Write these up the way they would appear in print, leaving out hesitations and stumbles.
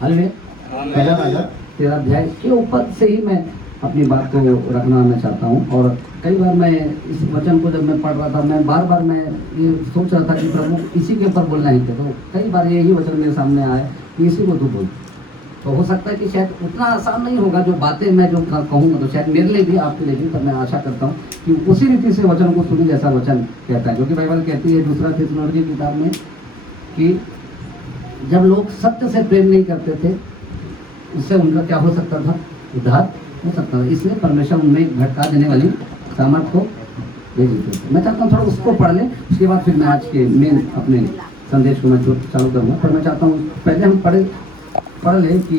Hallelujah. पहला राजा 13 अध्याय के ऊपर से ही मैं अपनी बात को रखना मैं चाहता हूँ। और कई बार मैं इस वचन को जब मैं पढ़ रहा था, मैं बार बार मैं ये सोच रहा था कि प्रभु इसी के ऊपर बोलना ही थे। तो कई बार यही वचन मेरे सामने आया कि इसी को तू बोल। तो हो सकता है कि शायद उतना आसान नहीं होगा जो बातें मैं जो कहूँगा, तो शायद मेरे लिए भी आपके लिए भी। तब मैं आशा करता हूँ कि उसी रीति से वचन को सुने जैसा वचन कहता है। क्योंकि बाइबल कहती है दूसरा थिस्सलुनीकि की किताब में कि जब लोग सत्य से प्रेम नहीं करते थे, उससे उनका क्या हो सकता था? उद्धार हो सकता था। इसलिए परमेश्वर उनमें भटका देने वाली सामर्थ को भेज देते थे। मैं चाहता हूँ थोड़ा उसको पढ़ लें, उसके बाद फिर मैं आज के मेन अपने संदेश को मैं चालू करूँगा। पर मैं चाहता हूँ पहले हम पढ़ लें कि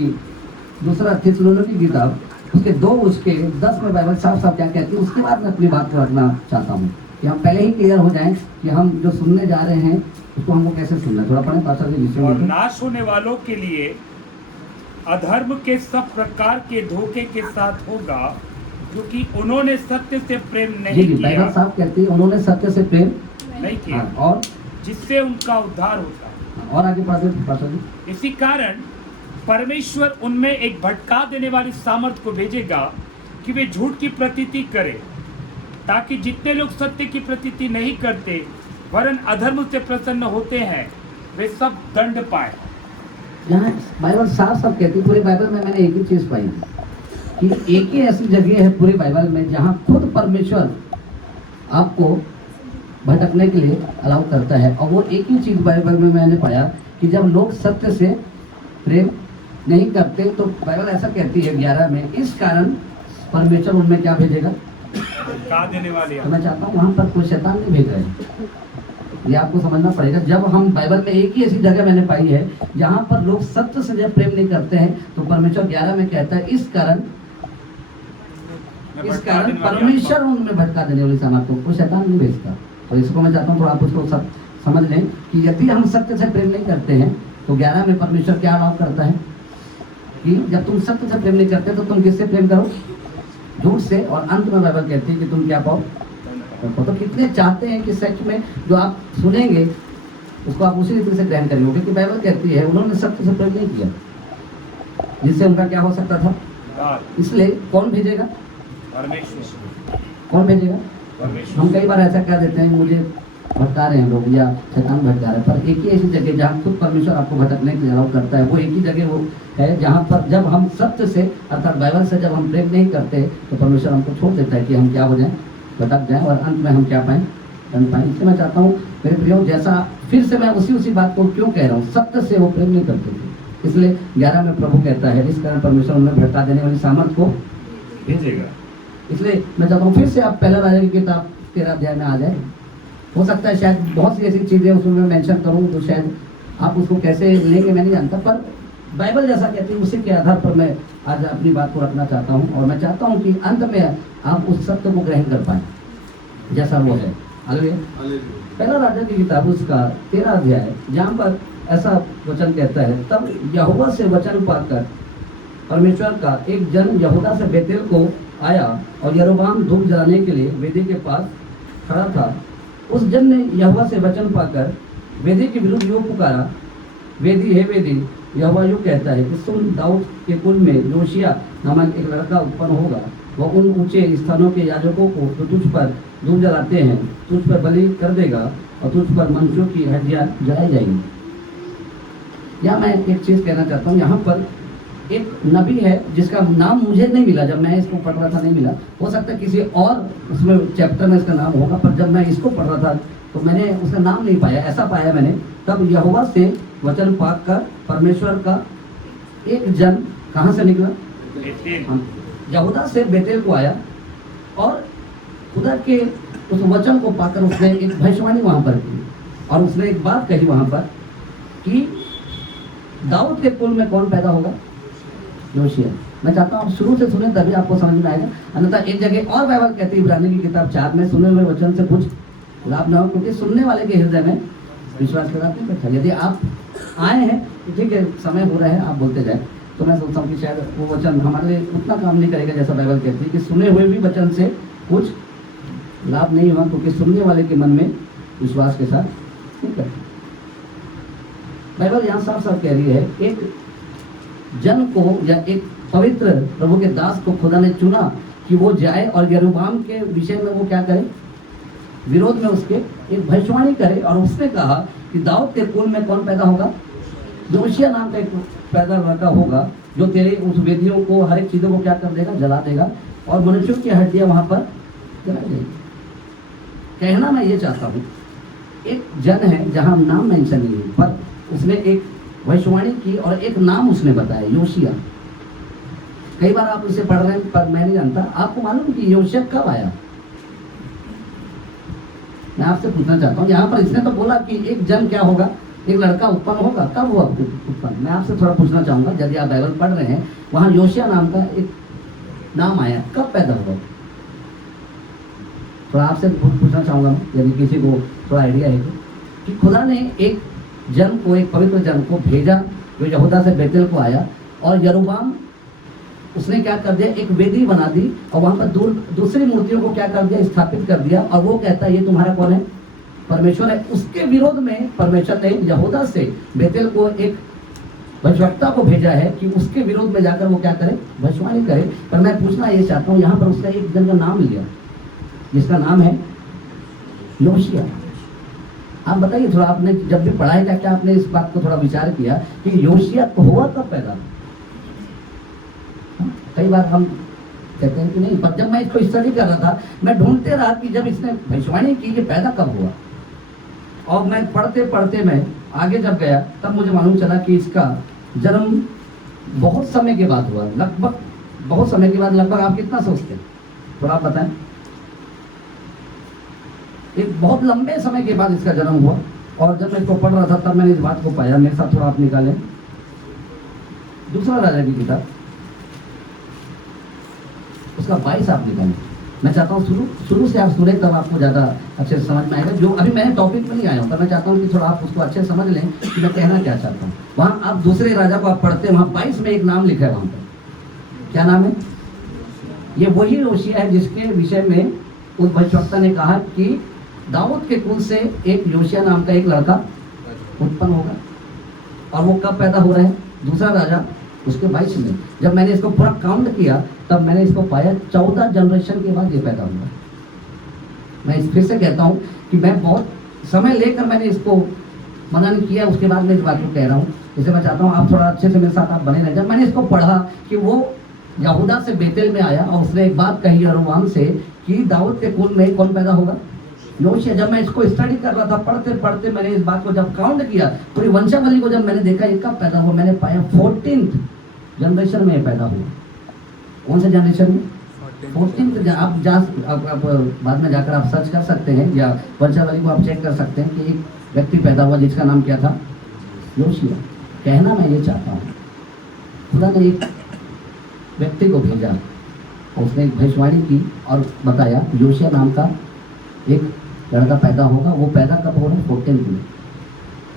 दूसरा थिस्सलुनीकि की किताब उसके 2 उसके 10 में बाइबल साफ साफ क्या कहती है। उसके बाद मैं अपनी बात को रखना चाहता हूँ कि हम पहले ही क्लियर हो जाएं कि हम जो सुनने जा रहे हैं उसको हमको कैसे सुनना है। थोड़ा पढ़ें पास्टर जी विषय और में। नाश होने वालों के लिए अधर्म के सब प्रकार के धोखे के साथ होगा, क्योंकि उन्होंने सत्य से प्रेम जी नहीं जी, किया, बाइबल साफ कहती है उन्होंने सत्य से प्रेम नहीं किया, हाँ, और जिससे उनका उद्धार होता। और आगे पढ़ते हैं पास्टर जी। इसी कारण परमेश्वर उनमें एक भटका देने वाली सामर्थ को भेजेगा कि वे झूठ की प्रतीति करें, ताकि जितने लोग सत्य की प्रतीति नहीं करते वरन अधर्म से प्रसन्न होते हैं, वे सब दंड पाए। यहाँ बाइबल साफ साफ कहती है, पूरे बाइबल में मैंने एक ही चीज पाई कि एक ही ऐसी जगह है पूरे बाइबल में जहाँ खुद परमेश्वर आपको भटकने के लिए अलाउ करता है। और वो एक ही चीज बाइबल में मैंने पाया कि जब लोग सत्य से प्रेम नहीं करते, तो बाइबल ऐसा कहती है 11 में, इस कारण परमेश्वर उनमें क्या भेजेगा? भटका देने वाले। तो मैं चाहता हूँ वहाँ पर कोई शैतान नहीं भेज रहा है, ये आपको समझना पड़ेगा। जब हम बाइबल में एक ही ऐसी जगह मैंने पाई है जहाँ पर लोग सत्य से जब प्रेम नहीं करते हैं, तो परमेश्वर 11 में कहता है इस कारण परमेश्वर उनमें भटका देने वाली सामर्थ को कोई शैतान नहीं भेजता। तो इसको मैं चाहता हूँ थोड़ा आप उसको सब समझ लें कि यदि हम सत्य से प्रेम नहीं करते हैं, तो 11 में परमेश्वर क्या अलाउ करता है कि जब तुम सत्य से प्रेम नहीं करते तो तुम किससे प्रेम करो? झूठ से। और अंत में बाइबल कहती है कि तुम क्या पाओ? तो कितने चाहते हैं कि सच में जो आप सुनेंगे उसको आप उसी रीति से ग्रहण करेंगे, क्योंकि बाइबल कहती है उन्होंने सत्य से प्रेम नहीं किया, जिससे उनका क्या हो सकता था? इसलिए कौन भेजेगा? परमेश्वर। कौन भेजेगा? परमेश्वर। हम कई बार ऐसा कह देते हैं मुझे भटका रहे हैं लोग या शैतान भटका रहे हैं, पर एक ही ऐसी जगह जहाँ खुद परमेश्वर आपको भटकने के लिए अलाउ करता है, वो एक ही जगह वो है जहाँ पर जब हम सत्य से अर्थात बाइबल से जब हम प्रेम नहीं करते, तो परमेश्वर हमको छोड़ देता है कि हम क्या हो जाएं? भटक जाएं, और अंत में हम क्या पाएं? दंड पाएं। इसलिए मैं चाहता हूँ मेरे प्रियो, जैसा फिर से मैं उसी बात को क्यों कह रहा हूँ, सत्य से वो प्रेम नहीं करते थे, इसलिए 11 में प्रभु कहता है इस कारण परमेश्वर उन्हें भटका देने वाली सामर्थ को भेजेगा। इसलिए मैं चाहता हूँ फिर से आप पहला राजा की किताब 13 अध्याय में आ जाए। हो सकता है शायद बहुत सी ऐसी चीज़ें उसमें मैं मेंशन करूँ तो शायद आप उसको कैसे लेंगे मैं नहीं जानता, पर बाइबल जैसा कहती है उसी के आधार पर मैं आज अपनी बात को रखना चाहता हूँ। और मैं चाहता हूँ कि अंत में आप उस सत्य को ग्रहण कर पाएं जैसा वो है। हालेलुया। पहला राजा की किताब उसका 13 अध्याय, जहाँ पर ऐसा वचन कहता है, तब यहोवा से वचन पाकर परमेश्वर का एक जन यहूदा से बेतेल को आया और यरोबाम धूप जलाने के लिए वेदी के पास खड़ा था। उस जन ने यहोवा से वचन पाकर वेदी के विरुद्ध यूँ पुकारा, वेदी है वेदी, यहोवा यूँ कहता है कि सुन, दाऊद के कुल में योशिया नामक एक लड़का उत्पन्न होगा, वह उन ऊंचे स्थानों के याजकों को जो तुझ पर धूप जलाते हैं तुझ पर बलि कर देगा और तुझ पर मनुष्यों की हड्डियाँ जलाई जाएंगी। यहाँ मैं एक चीज़ कहना चाहता हूँ, यहाँ पर एक नबी है जिसका नाम मुझे नहीं मिला, जब मैं इसको पढ़ रहा था नहीं मिला, हो सकता है किसी और उसमें चैप्टर में इसका नाम होगा, पर जब मैं इसको पढ़ रहा था तो मैंने उसका नाम नहीं पाया। ऐसा पाया मैंने, तब यहोवा से वचन पाकर परमेश्वर का एक जन कहाँ से निकला? यहूदा से बेतेल को आया और खुदा के उस वचन को पाकर उसने एक भविष्यवाणी वहाँ पर की, और उसने एक बात कही वहाँ पर कि दाऊद के कुल में कौन पैदा होगा? योशिया। मैं चाहता हूँ आप शुरू से सुने तभी आपको समझ में आएगा, अन्यथा एक जगह और बाइबल कहती है इब्रानी की किताब 4 में, सुने हुए वचन से कुछ लाभ ना हो, क्योंकि सुनने वाले के हृदय में विश्वास के साथ नहीं बैठा। यदि आप आए हैं तो ठीक है, समय हो रहा है, आप बोलते जाए, तो मैं सोचता हूँ कि शायद वो वचन हमारे लिए उतना काम नहीं करेगा जैसा बाइबल कहती है कि सुने हुए भी वचन से कुछ लाभ नहीं हुआ, क्योंकि सुनने वाले के मन में विश्वास के साथ नहीं करते। बाइबल यहाँ साफ साफ कह रही है, एक जन को या एक पवित्र प्रभु के दास को खुदा ने चुना कि वो जाए और यरोबाम के विषय में वो क्या करे, विरोध में उसके एक भविष्यवाणी करे। और उसने कहा कि दाऊद के कुल में कौन पैदा होगा, योशिय्याह नाम का एक पैदा लड़का होगा जो तेरे उस वेदियों को, हर एक चीज़ों को क्या कर देगा, जला देगा और मनुष्यों की हड्डियां वहां पर जला देगी। कहना मैं ये चाहता हूँ, एक जन है जहां नाम मेंशन नहीं है, पर उसने एक भविष्यवाणी की और एक नाम उसने बताया, योशिय्याह। कई बार आप इसे पढ़ रहे हैं पर मैं नहीं जानता, आपको मालूम कि योशिय्याह कब आया? मैं आपसे पूछना चाहता हूँ, यहाँ पर इसने तो बोला कि एक जन क्या होगा, एक लड़का उत्पन्न होगा, कब हुआ उत्पन्न? मैं आपसे थोड़ा पूछना चाहूंगा, यदि आप बाइबल पढ़ रहे हैं, वहां योशिय्याह नाम का एक नाम आया, कब पैदा हुआ? थोड़ा आपसे पूछना चाहूंगा मैं, यदि किसी को थोड़ा आइडिया है कि खुदा ने एक जन को, एक पवित्र जन को भेजा जो यहूदा से बेतेल को आया, और यरोबाम उसने क्या कर दिया, एक वेदी बना दी और वहां पर दूसरी मूर्तियों को क्या कर दिया, स्थापित कर दिया। और वो कहता है ये तुम्हारा कौन है, परमेश्वर है। उसके विरोध में परमेश्वर ने यहूदा से बेतेल को एक भविष्यवक्ता को भेजा है कि उसके विरोध में जाकर वो क्या करे, भविष्यवाणी करे। पर मैं पूछना ये चाहता हूँ, यहाँ पर उसका एक जन का नाम लिया जिसका नाम है योशिय्याह। आप बताइए थोड़ा, आपने जब भी पढ़ाई था क्या आपने इस बात को थोड़ा विचार किया कि योशिय्याह हुआ कब पैदा? कई बार हम कहते हैं कि नहीं, पर जब मैं इसको स्टडी कर रहा था मैं ढूंढते रहा कि जब इसने भविष्यवाणी की ये पैदा कब हुआ। और मैं पढ़ते पढ़ते मैं आगे जब गया तब मुझे मालूम चला कि इसका जन्म बहुत समय के बाद हुआ, लगभग बहुत समय के बाद। लगभग आप कितना सोचते हैं, थोड़ा आप बताएं? एक बहुत लंबे समय के बाद इसका जन्म हुआ। और जब मैं इसको पढ़ रहा था तब मैंने इस बात को पाया। मेरे साथ थोड़ा आप निकालें दूसरा राजा की किताब, उसका 22 आप निकालें। मैं चाहता हूँ शुरू से आप सुने तब आपको ज़्यादा अच्छे से समझ में आएगा। जो अभी मैंने टॉपिक पर नहीं आया हूँ, पर मैं चाहता हूँ कि थोड़ा आप उसको अच्छे से समझ लें कि मैं कहना क्या चाहता हूँ। वहाँ आप दूसरे राजा को आप पढ़ते हैं, वहाँ 22 में एक नाम लिखा है। वहाँ पर क्या नाम है? ये वही योशिय्याह है जिसके विषय में उस भविष्यवक्ता ने कहा कि दाऊद के कुल से एक योशिय्याह नाम का एक लड़का उत्पन्न होगा। और वो कब पैदा हो रहा है? दूसरा राजा उसके 22 में। जब मैंने इसको पूरा काउंट किया तब मैंने इसको पाया 14 जनरेशन के बाद ये पैदा हुआ। मैं फिर से कहता हूँ कि मैं बहुत समय लेकर मैंने इसको मनन किया, उसके बाद मैं इस बात को कह रहा हूँ। इसे मैं चाहता हूँ आप थोड़ा अच्छे से मेरे साथ आप बने रहें। जब मैंने इसको पढ़ा कि वो यहूदा से बेतेल में आया और उसने एक बात कही यरोबाम से कि दाऊद के कुल में कौन पैदा होगा, योशिय्याह। जब मैं इसको स्टडी कर रहा था पढ़ते पढ़ते मैंने इस बात को जब काउंट किया, पूरी वंशावली को जब मैंने देखा ये कब पैदा हुआ, मैंने पाया 14th जनरेशन में पैदा हुआ। कौन से जनरेशन में? 14th। आप बाद में जाकर आप सर्च कर सकते हैं या वंशावली को आप चेक कर सकते हैं कि एक व्यक्ति पैदा हुआ जिसका नाम क्या था, योशिय्याह। कहना मैं ये चाहता हूँ, खुदा ने एक व्यक्ति को भेजा, उसने एक भविष्यवाणी की और बताया योशिय्याह नाम का एक लड़का पैदा होगा। वो पैदा कब हो रहा है? 14th में।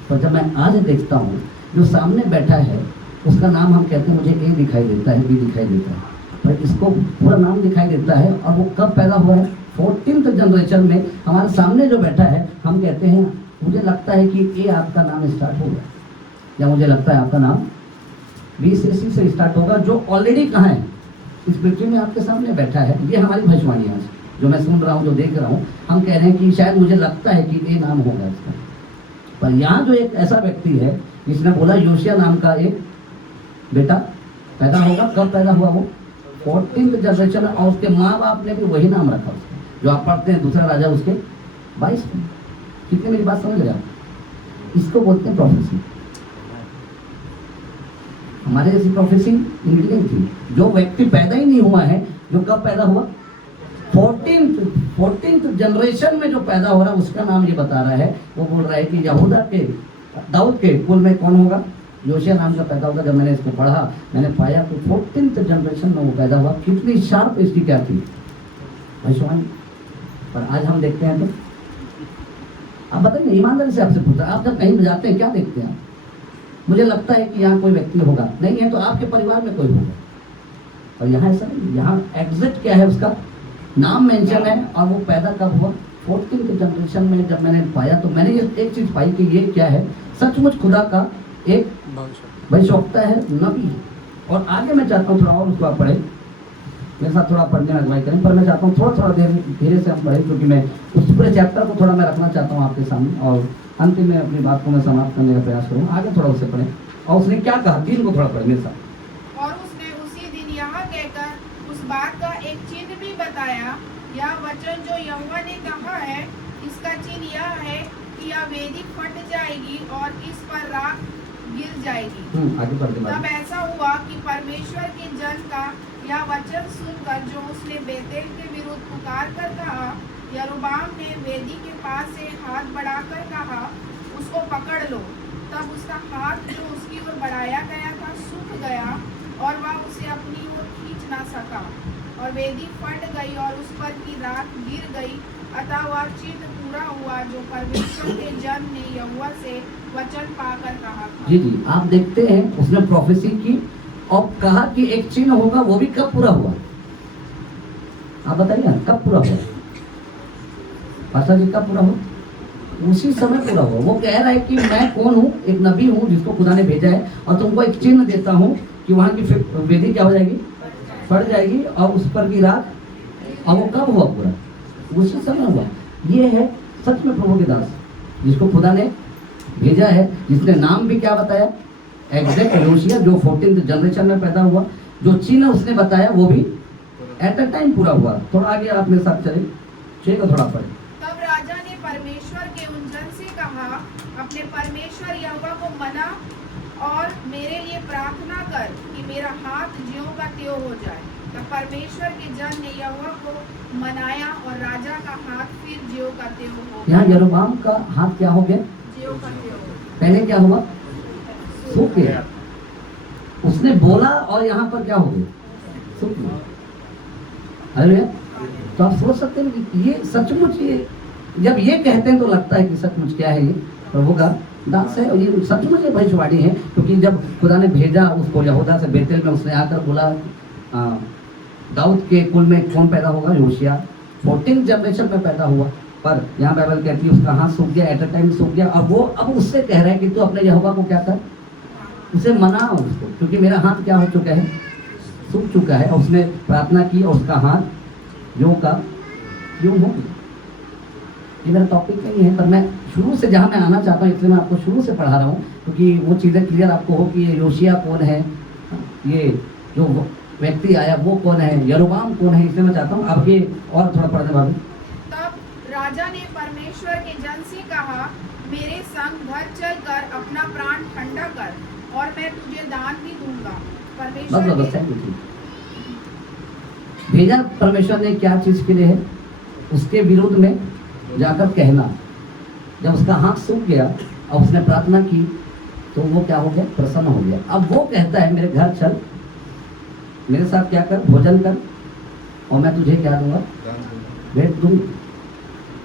पर जब मैं आज देखता हूँ जो सामने बैठा है उसका नाम हम कहते हैं, मुझे ए दिखाई देता है, बी दिखाई देता है, पर इसको पूरा नाम दिखाई देता है। और वो कब पैदा हुआ है? 14th जनरेशन में। हमारे सामने जो बैठा है हम कहते हैं, मुझे लगता है कि ए आपका नाम स्टार्ट होगा, या मुझे लगता है आपका नाम बी से सी से स्टार्ट होगा, जो ऑलरेडी कहाँ है? इस पृथ्वी में आपके सामने बैठा है। ये हमारी भविष्यवाणी आज जो मैं सुन रहा हूँ, जो देख रहा हूँ, हम कह रहे हैं कि शायद मुझे लगता है कि ए नाम होगा इसका। पर यहाँ जो एक ऐसा व्यक्ति है जिसने बोला योशिय्याह नाम का एक बेटा पैदा होगा। कब पैदा हुआ वो? 14th generation. और उसके माँ बाप ने भी वही नाम रखा उसका, जो आप पढ़ते हैं दूसरा राजा उसके 22 में। कितने मेरी बात समझ रहे आप? इसको बोलते हैं प्रोफेसी। हमारे जैसी प्रोफेसी इनकी नहीं थी। जो व्यक्ति पैदा ही नहीं हुआ है, जो कब पैदा हुआ? 14th जनरेशन में जो पैदा हो रहा है उसका नाम ये बता रहा है। वो बोल रहा है कि यहूदा के दाऊद के कुल में कौन होगा? योशिय्याह नाम का पैदा होगा। जब मैंने इसको पढ़ा मैंने पाया कि 14th जनरेशन में वो पैदा हुआ। कितनी शार्प इसकी क्या थी भविष्यवाणी। पर आज हम देखते हैं तो आप बताइए, ईमानदारी से आपसे पूछा, आप जब कहीं जाते हैं क्या देखते हैं? मुझे लगता है कि यहाँ कोई व्यक्ति होगा, नहीं है तो आपके परिवार में कोई होगा। और यहाँ ऐसा नहीं, यहाँ एग्जैक्ट क्या है, उसका नाम मेंशन है। और वो पैदा कब हुआ? 14th जनरेशन में। जब मैंने पाया तो मैंने ये एक चीज़ पाई कि ये क्या है, सचमुच खुदा का एक भविष्यवक्ता है, नबी है। और आगे मैं चाहता हूँ थोड़ा और उसको आप पढ़ें, मेरे साथ थोड़ा पढ़ने में अगुवाई करें, पर मैं चाहता हूँ थोड़ा थोड़ा धीरे से हम पढ़ें, क्योंकि मैं उस पूरे चैप्टर को थोड़ा मैं रखना चाहता हूँ आपके सामने, और अंतिम में अपनी बात को मैं समाप्त करने का प्रयास करूँ। आगे थोड़ा उसे पढ़ें, और उसने क्या कहा 3 को थोड़ा पढ़ें मेरे साथ। और उसने उसी दिन यह कहकर उस बात का एक चिन्ह भी बताया, यह वचन जो यहोवा ने कहा है, इसका चिन्ह यह है कि यह वेदी फट जाएगी और इस पर राख गिर जाएगी। आगे पढ़ते तब ऐसा हुआ कि परमेश्वर के जन का यह वचन सुनकर जो उसने बेतेल के विरुद्ध पुकार कर कहा, यरोबाम ने वेदी के पास से हाथ बढ़ाकर कहा, उसको पकड़ लो। तब उसका हाथ जो उसकी ओर बढ़ाया गया था सूख गया और वह उसे अपनी ओर खींच ना सका, और वेदी फट गई और उस पर की राख गिर गई। अतः वह चिन्ह पूरा हुआ जो परमेश्वर के जन ने यहोवा से वचन पाकर कहा था। जी जी, आप देखते हैं उसने प्रोफेसी की और कहा कि एक चिन्ह होगा, वो भी कब पूरा हुआ? आप बताइए ना, कब पूरा हुआ? पास्टर जी कब पूरा हुआ? उसी समय पूरा हुआ। वो कह रहा है कि मैं कौन हूँ, एक नबी हूँ जिसको खुदा ने भेजा है, और तुमको एक चिन्ह देता हूँ कि वहाँ की वेदी क्या हो जाएगी, फट जाएगी, और उस पर की रात। और वो कब हुआ पूरा? उसी समय हुआ। ये है सच में प्रभु के दास जिसको खुदा ने भेजा है, जिसने नाम भी क्या बताया, एग्जैक्ट योशिया, जो 14th जनरेशन में पैदा हुआ। जो चिन्ह उसने बताया वो भी एट अ टाइम पूरा हुआ। थोड़ा आगे आप मेरे साथ चले, 6 को थोड़ा पढ़े। तब राजा ने परमेश्वर के उन जन से कहा, अपने परमेश्वर यहोवा को मना और मेरे लिए प्रार्थना कर कि मेरा हाथ ज्यों का त्यों हो जाए। तब परमेश्वर के जन ने यहोवा को मनाया और राजा का हाथ फिर ज्यों का त्यों हो गया। यहाँ यरोबाम का हाथ क्या हो गया? ज्यों का त्यों हो गया। पहले क्या हुआ? सूख गया। उसने बोला और यहाँ पर क्या हो गया? सूख गया। हालेलुया। तो आप सोच सकते हैं कि ये सचमुच, ये जब ये कहते हैं तो लगता है कि सचमुच क्या है, ये प्रभु का दास है, और ये सचमुच ये भविष्यवाणी है। क्योंकि जब खुदा ने भेजा उसको यहूदा से बेतेल में, उसने आकर बोला दाऊद के कुल में कौन पैदा होगा? योशिया 14th जनरेशन में पैदा हुआ। पर यहाँ बाइबल कहती है उसका हाथ सूख गया, एट अ टाइम सूख गया। अब वो अब उससे कह रहा है कि तू अपने यहोवा को क्या कर, उसे मना उसको, क्योंकि मेरा हाथ क्या हो चुका है, सूख चुका है। और उसने प्रार्थना की और उसका हाथ यूं का यूं हो गया। ये मेरा टॉपिक नहीं है, पर मैं शुरू से जहाँ मैं आना चाहता हूँ, इसलिए मैं आपको शुरू से पढ़ा रहा हूँ, क्योंकि वो चीज़ें क्लियर आपको हो कि ये योशिया कौन है, ये जो व्यक्ति आया वो कौन है, यरोबाम कौन है। इसलिए मैं चाहता हूँ आप ये और थोड़ा पढ़ने वाले। तब राजा ने परमेश्वर के जन से कहा, मेरे संग घर चल कर अपना प्राण ठंडा कर और मैं तुझे दान भी दूंगा। परमेश्वर ने भेजा परमेश्वर ने क्या चीज के लिए है? उसके विरोध में जाकर कहना। जब उसका हाथ सूख गया और उसने प्रार्थना की तो वो क्या हो गया? प्रसन्न हो गया। अब वो कहता है मेरे घर चल, मेरे साथ क्या कर, भोजन कर, और मैं तुझे क्या दूंगा? भेंट दूंगा।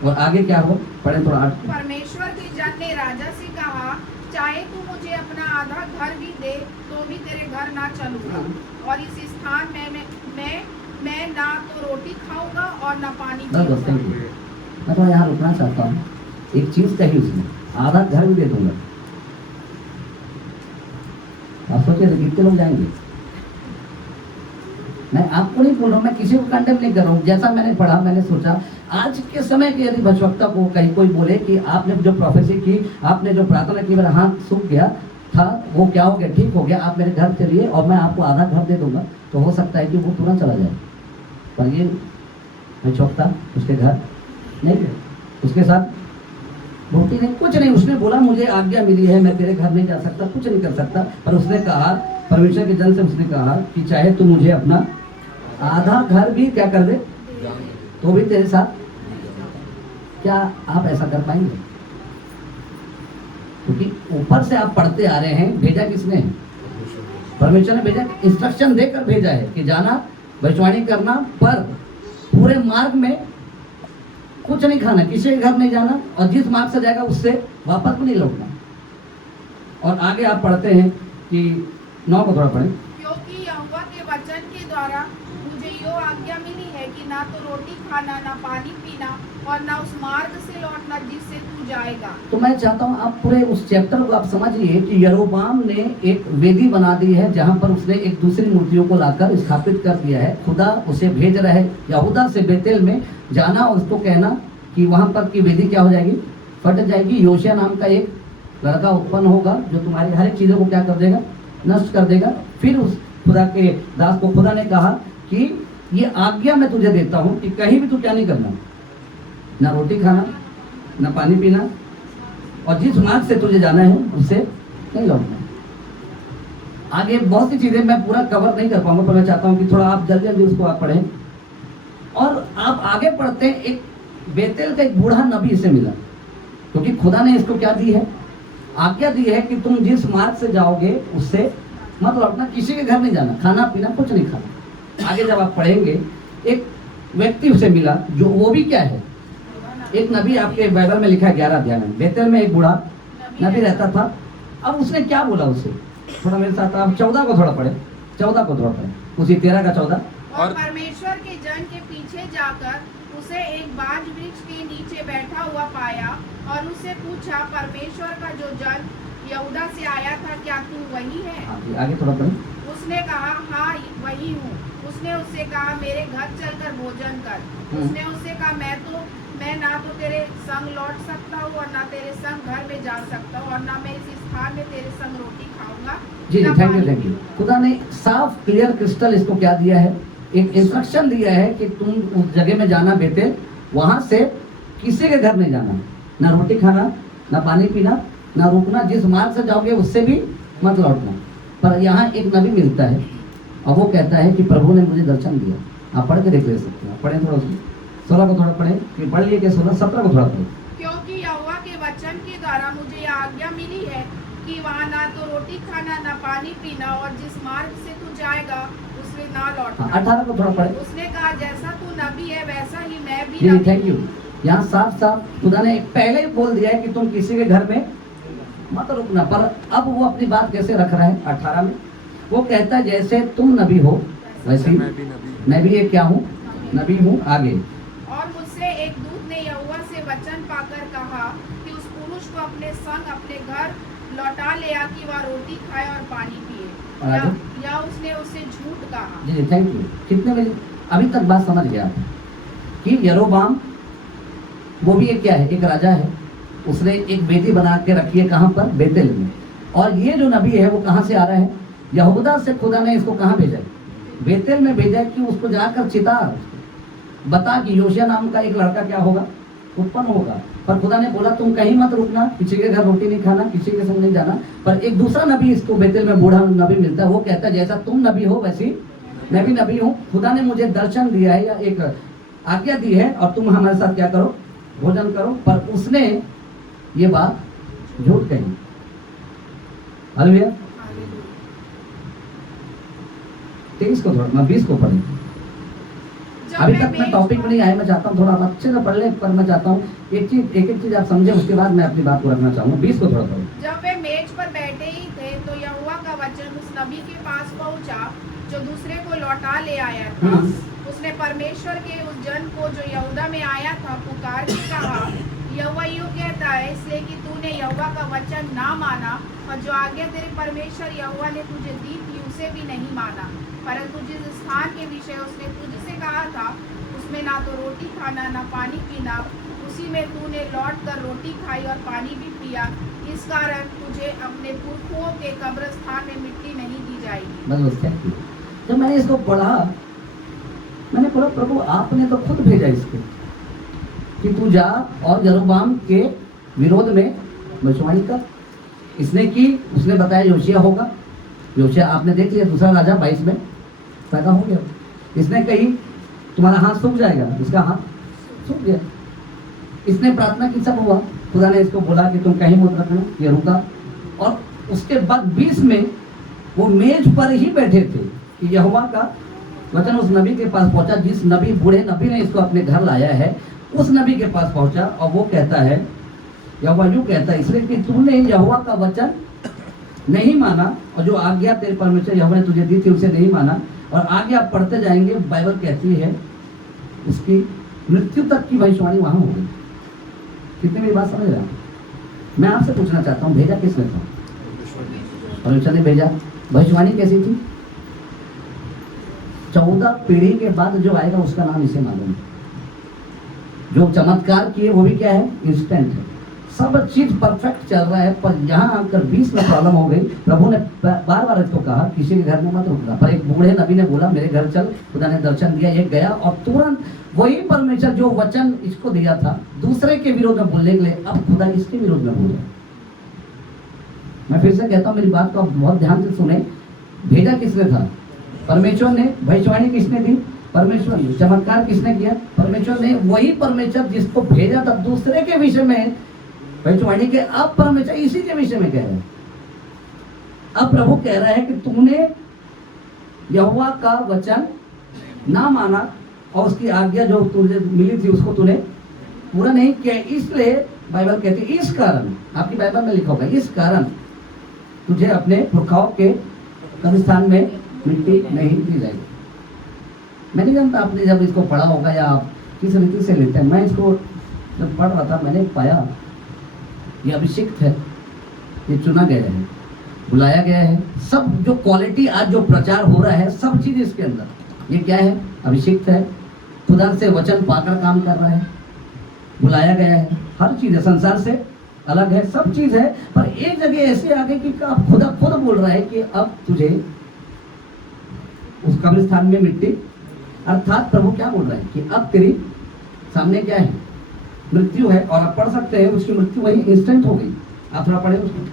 और आगे क्या हो, पढ़े थोड़ा 8। परमेश्वर के जन ने राजा से कहा, चाहे तू मुझे अपना आधा घर भी दे तो भी तेरे घर ना चलूंगा, और इस स्थान में मैं ना तो रोटी खाऊंगा और ना पानी पीऊंगा। मैं तो यहाँ रुकना चाहता हूँ। एक चीज कही उसने, आधा घर भी दे दूंगा। आप सोचिए कितने लोग जाएंगे? मैं आपको नहीं बोल रहा हूँ, मैं किसी को कंडेम नहीं कर रहा हूँ। जैसा मैंने पढ़ा, मैंने सोचा आज के समय के यदि भविष्यवक्ता को कहीं कोई बोले कि आपने जो प्रोफेसी की, आपने जो प्रार्थना की, मेरा हाथ सूख गया था, वो क्या हो गया? ठीक हो गया, आप मेरे घर चलिए और मैं आपको आधा घर दे दूंगा, तो हो सकता है कि वो तुरंत चला जाए। पर ये भविष्यवक्ता उसके घर नहीं गया, उसके साथ रोटी नहीं, कुछ नहीं। उसने बोला मुझे आज्ञा मिली है, मैं तेरे घर नहीं जा सकता, कुछ नहीं कर सकता। पर उसने कहा, परमेश्वर के जन से उसने कहा कि चाहे तू मुझे अपना आधा घर भी क्या कर दे तो भी तेरे साथ। क्या आप ऐसा कर पाएंगे? क्योंकि ऊपर से आप पढ़ते आ रहे हैं, भेजा किसने है? परमेश्वर ने भेजा, इंस्ट्रक्शन देकर भेजा है कि जाना, भविष्यवाणी करना, पर पूरे मार्ग में कुछ नहीं खाना, किसी के घर नहीं जाना, और जिस मार्ग से जाएगा उससे वापस भी नहीं लौटना। और आगे आप पढ़ते हैं कि 9 को थोड़ा पढ़ें। क्योंकि यहोवा के वचन के द्वारा मुझे यो आज्ञा मिली है कि ना तो रोटी खाना, ना पानी पीना, और ना उस मार्ग से लौटना जिससे तू जाएगा। तो मैं चाहता हूँ आप पूरे उस चैप्टर को आप समझिए कि यरोबाम ने एक वेदी बना दी है जहाँ पर उसने एक दूसरी मूर्तियों को लाकर स्थापित कर दिया है। खुदा उसे भेज रहा है यहूदा से बेतेल में जाना और उसको कहना कि वहाँ पर की वेदी क्या हो जाएगी, फट जाएगी। योशिया नाम का एक लड़का उत्पन्न होगा जो तुम्हारी हर एक चीज़ों को क्या कर देगा, नष्ट कर देगा। फिर उस खुदा के दास को खुदा ने कहा कि ये आज्ञा मैं तुझे देता हूँ कि कहीं भी तू क्या नहीं करना, ना रोटी खाना, ना पानी पीना, और जिस मार्ग से तुझे जाना है उससे नहीं लौटना। आगे बहुत सी चीज़ें मैं पूरा कवर नहीं कर पाऊंगा, पर मैं चाहता हूँ कि थोड़ा आप जल्दी जल्दी उसको आप पढ़ें। और आप आगे पढ़ते हैं, एक बेतेल का एक बूढ़ा नबी इसे मिला, क्योंकि खुदा ने इसको क्या दी है, आज्ञा दी है कि तुम जिस मार्ग से जाओगे उससे मत लौटना, किसी के घर नहीं जाना, खाना पीना कुछ नहीं खाना। आगे जब आप पढ़ेंगे, एक व्यक्ति उसे मिला जो वो भी क्या है, एक नबी। आपके बाइबल में लिखा है 11 अध्याय में, बेतेल में एक बूढ़ा नबी रहता था। अब उसने क्या बोला उसे, थोड़ा मेरे साथ आप 14 को थोड़ा पढ़े, 14 को थोड़ा पढ़े, उसी 13 का 14। और परमेश्वर के जन के पीछे जाकर उसे एक बाज वृक्ष के नीचे बैठा हुआ पाया और उससे पूछा, परमेश्वर का जो जन यहूदा से आया था, क्या तू वही है? आगे थोड़ा पढ़े। उसने कहा, हाँ वही हूँ। उसने उससे कहा, मेरे घर चलकर भोजन कर। उसने उससे कहा, मैं ना तो तेरे संग लौट सकता हूँ और ना तेरे संग घर में जा सकता हूँ और ना मैं इस स्थान में तेरे संग रोटी खाऊंगा। जी थैंक यू। खुदा ने साफ क्लियर क्रिस्टल इसको क्या दिया है, एक इंस्ट्रक्शन दिया है कि तुम उस जगह में जाना बेतेल, वहां से किसी के घर नहीं जाना, ना रोटी खाना, ना पानी पीना, ना रुकना, जिस मार्ग से जाओगे उससे भी मत लौटना। पर यहाँ एक नबी मिलता है और वो कहता है कि प्रभु ने मुझे दर्शन दिया। आप पढ़ के देख ले सकते हैं, पढ़ें थोड़ा उसको, 16 को थोड़ा पढ़ें, कि पढ़ लिए कि 16, 17 को थोड़ा पढ़ें। क्योंकि यहोवा के वचन के द्वारा मुझे यह आज्ञा मिली है कि वहाँ ना तो रोटी खाना, ना पानी पीना, और जिस मार्ग से तू जाएगा उसमें ना लौटना। 18 को थोड़ा पढ़ें। उसने कहा, जैसा तू नबी है वैसा ही मैं भी जी नबी थैंक यू। हूँ। यहाँ साफ साफ खुदा ने पहले ही बोल दिया है कि तुम किसी के घर में मत रुकना। पर अब वो अपनी बात कैसे रख रहा है, 18 में वो कहता है, जैसे तुम नबी हो वैसे ही मैं भी एक क्या हूँ, नबी हूँ। आगे, और मुझसे एक दूत ने यहोवा से वचन पाकर कहा कि उस पुरुष को अपने संग अपने घर लौटा ले आ कि वह रोटी खाए और पानी पिए, या उसने उससे झूठ कहा। जी थैंक यू। कितने बजे अभी तक बात समझ गया कि यरोबाम वो भी एक क्या है, एक राजा है। उसने एक वेदी बना के रखी है, कहाँ पर, बेतेल में। और ये जो नबी है वो कहाँ से आ रहा है, यहूदा से खुदा ने इसको कहाँ भेजा, बेतेल में भेजा कि उसको जाकर चिता बता कि योशिया नाम का एक लड़का क्या होगा, उत्पन्न होगा। पर खुदा ने बोला तुम कहीं मत रुकना, किसी के घर रोटी नहीं खाना, किसी के संग नहीं जाना। पर एक दूसरा नबी इसको बेतेल में बूढ़ा नबी मिलता है, वो कहता है जैसा तुम नबी हो वैसी मैं भी नबी हूँ। खुदा ने मुझे दर्शन दिया है या एक आज्ञा दी है और तुम हमारे साथ क्या करो, भोजन करो। पर उसने ये बात झूठ कही। हालेलुया। 23 को थोड़ा, मैं 20 को पढ़ी। अभी तक मैं टॉपिक में नहीं आया, मैं चाहता हूँ थोड़ा आप अच्छे से पढ़ ले। पर मैं चाहता हूँ एक एक चीज आप समझे, उसके बाद मैं अपनी बात को रखना चाहूँगा। 20 को थोड़ा पढ़ो। जब वे मेज पर बैठे ही थे तो यहोवा का वचन उस नबी के पास पहुंचा जो दूसरे को लौटा ले आया था। उसने परमेश्वर के उस जन को जो यहूदा में आया था पुकार के कहा, यहोवा यूं कहता है, इसलिए कि तूने यहोवा का वचन ना माना और जो आज्ञा तेरे परमेश्वर यहोवा ने तुझे दी थी उसे भी नहीं माना, परंतु जिस स्थान के विषय उसने तुझसे कहा था उसमें ना तो रोटी खाना, ना पानी पीना, उसी में तूने लौट कर रोटी खाई और पानी भी पिया। इस कारण तुझे अपने पुरखों के कब्रिस्तान में मिट्टी नहीं दी जाएगी। जब मैंने इसको पढ़ा, मैंने बोला प्रभु आपने तो खुद भेजा इसको कि तू जा और यरोबाम के विरोध में भविष्यवाणी कर। इसने की, उसने बताया योशिया होगा। योशिया आपने देख लिया, दूसरा राजा 22 में पैदा हो गया। इसने कही तुम्हारा हाथ सूख जाएगा, उसका हाथ सूख गया। इसने प्रार्थना की, सब हुआ। खुदा ने इसको बोला कि तुम कहीं मत रखना, ये रुका। और उसके बाद 20 में वो मेज पर ही बैठे थे कि यहोवा का वचन उस नबी के पास पहुंचा, जिस नबी, बूढ़े नबी ने इसको अपने घर लाया है, उस नबी के पास पहुंचा। और वो कहता है, यहोवा यूं कहता है, इसलिए कि तूने यहोवा का वचन नहीं माना, और जो आज्ञा तेरे परमेश्वर यहोवा ने तुझे दी थी उसे नहीं माना, और आगे आप पढ़ते जाएंगे, बाइबल कहती है उसकी मृत्यु तक की भविष्यवाणी वहां हो गई। कितनी मेरी बात समझ रहे हैं? मैं आपसे पूछना चाहता हूँ, भेजा किसने था? परमेश्वर ने भेजा। भविष्यवाणी कैसी थी? 14 पीढ़ी के बाद जो आएगा उसका नाम इसे मालूम है। जो चमत्कार किए वो भी क्या है? इंस्टेंट है। सब चीज परफेक्ट चल रहा है, पर यहाँ आकर 20 में प्रॉब्लम हो गई। प्रभु ने बार बार इसको कहा किसी के घर में मत रुकना, पर एक बूढ़े नबी ने बोला मेरे घर चल, खुदा ने दर्शन दिया, ये गया और तुरंत वही परमेश्वर जो वचन इसको दिया था दूसरे के विरोध में बोलने के लिए, अब खुदा इसके विरोध में बोल रहा है। मैं फिर से कहता हूँ, मेरी बात को आप बहुत ध्यान से सुने। भेजा किसने था? परमेश्वर ने। भविष्यवाणी किसने दी? परमेश्वर ने। चमत्कार किसने किया? परमेश्वर ने। वही परमेश्वर जिसको भेजा था दूसरे के विषय में भविष्यवाणी के, अब परमेश्वर इसी के विषय में कह रहे हैं। अब प्रभु कह रहा है कि तुमने यहोवा का वचन ना माना और उसकी आज्ञा जो तुझे मिली थी उसको तूने पूरा नहीं किया, इसलिए बाइबल कहती है इस कारण, आपकी बाइबल में लिखा होगा, इस कारण तुझे अपने पुरखाओं के कब्रिस्तान में मिट्टी नहीं दी जाएगी। मैं नहीं जानता आपने जब इसको पढ़ा होगा या आप किस रीति से लेते हैं। मैं इसको जब पढ़ रहा था मैंने पाया ये अभिषिक्त है, ये चुना गया है, बुलाया गया है। सब जो क्वालिटी आज जो प्रचार हो रहा है सब चीज इसके अंदर, ये क्या है? अभिषिक्त है, खुदा से वचन पाकर काम कर रहा है, बुलाया गया है, हर चीज है, संसार से अलग है, सब चीज है। पर एक जगह ऐसे आ गई कि अब खुदा खुद बोल रहा है कि अब तुझे उस कब्रिस्तान में मिट्टी, अर्थात प्रभु क्या बोल रहा है कि अब तेरी सामने क्या है? मृत्यु है। और आप पढ़ सकते हैं उसकी मृत्यु वही इंस्टेंट हो गई। आप थोड़ा पढ़े उसको,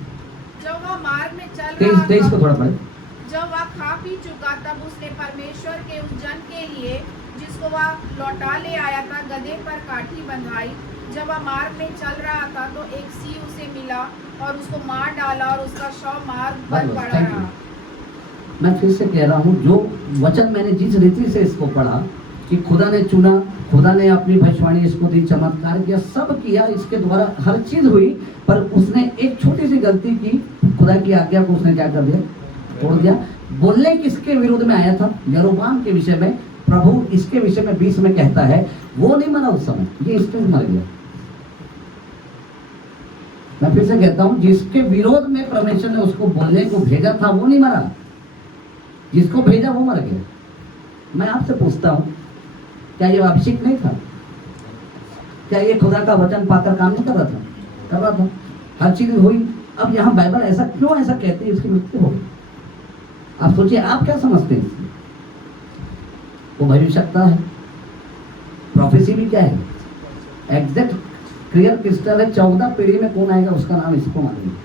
जब वह मार्ग में चल रहा तेईस को थोड़ा पढ़े। जब वह खा पी चुका तब उसने परमेश्वर के उस जन के लिए जिसको वह लौटा ले आया था गधे पर काठी बंधाई। जब वह मार्ग में चल रहा था तो एक सिंह उसे मिला और उसको मार डाला और उसका शव मार्ग पर पड़ा रहा। मैं फिर से कह रहा हूँ, जो वचन मैंने जिस रीति से इसको पढ़ा कि खुदा ने चुना, खुदा ने अपनी भविष्यवाणी इसको दी, चमत्कार किया, सब किया, इसके द्वारा हर चीज हुई, पर उसने एक छोटी सी गलती की, खुदा की आज्ञा को उसने क्या कर दिया? तोड़ दिया। बोलने किसके विरोध में आया था? यरोबाम के विषय में। प्रभु इसके विषय में 20 में कहता है वो नहीं मरा उस समय, ये इंस्टेंट मर गया। मैं फिर से कहता हूं, जिसके विरोध में परमेश्वर ने उसको बोलने को भेजा था वो नहीं मरा, जिसको भेजा वो मर गया। मैं आपसे पूछता हूं, क्या ये अभिषेक नहीं था? क्या ये खुदा का वचन पाकर काम नहीं कर रहा था? कर रहा था, हर चीज हुई। अब यहाँ बाइबल ऐसा क्यों ऐसा कहती है इसकी मृत्यु हो गई? आप सोचिए, आप क्या समझते हैं? वो भविष्यता है, प्रोफेसी भी क्या है? एग्जैक्ट क्लियर क्रिस्टल है। 14 पीढ़ी में कौन आएगा उसका नाम इसको मालूम है।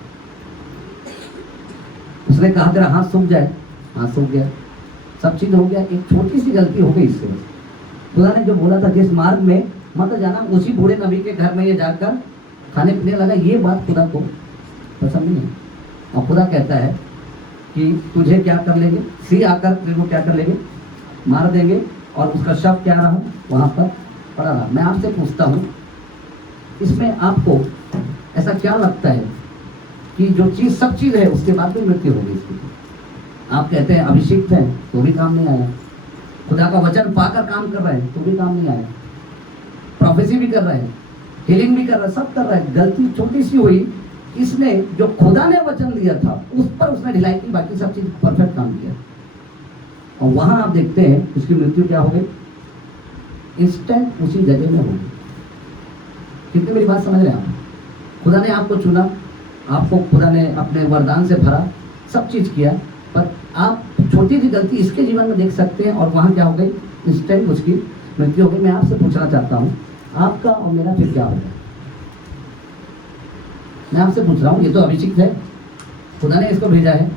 उसने कहा तेरा हाथ सूख जाए, हाथ सूख गया, सब चीज हो गया। एक छोटी सी गलती हो गई इससे। खुदा ने जो बोला था जिस मार्ग में मत जाना, उसी बूढ़े नबी के घर में ये जाकर खाने पीने लगा। ये बात खुदा को पसंद नहीं है। और खुदा कहता है कि तुझे क्या कर लेंगे? सी आकर तेरे को क्या कर लेंगे? मार देंगे। और उसका शव क्या रहा? वहां पर पड़ा रहा। मैं आपसे पूछता हूँ, इसमें आपको ऐसा क्या लगता है कि जो चीज सब चीज है उसके बाद भी मृत्यु होगी इसकी? आप कहते हैं अभिषिक्त है तो भी काम नहीं आया, खुदा का वचन पाकर काम कर रहे हैं तो भी काम नहीं आया, प्रोफेसी भी कर रहे हैं, हीलिंग भी कर रहा है, सब कर रहा है। गलती छोटी सी हुई, इसने जो खुदा ने वचन लिया था उस पर उसने ढिलाई की, बाकी सब चीज परफेक्ट काम किया। और वहां आप देखते हैं उसकी मृत्यु क्या हो गई? इंस्टेंट उसी जगह में हो गई। कितनी मेरी बात समझ रहे हैं आप? खुदा ने आपको चुना, आपको खुदा ने अपने वरदान से भरा, सब चीज किया, पर आप छोटी सी गलती इसके जीवन में देख सकते हैं और वहां क्या हो गई? इंस्टेंट उसकी मृत्यु हो गई। मैं आपसे पूछना चाहता हूं, आपका और मेरा फिर क्या होगा? मैं आपसे पूछ रहा हूं, ये तो अभिषिक्त है, खुदा ने इसको भेजा है,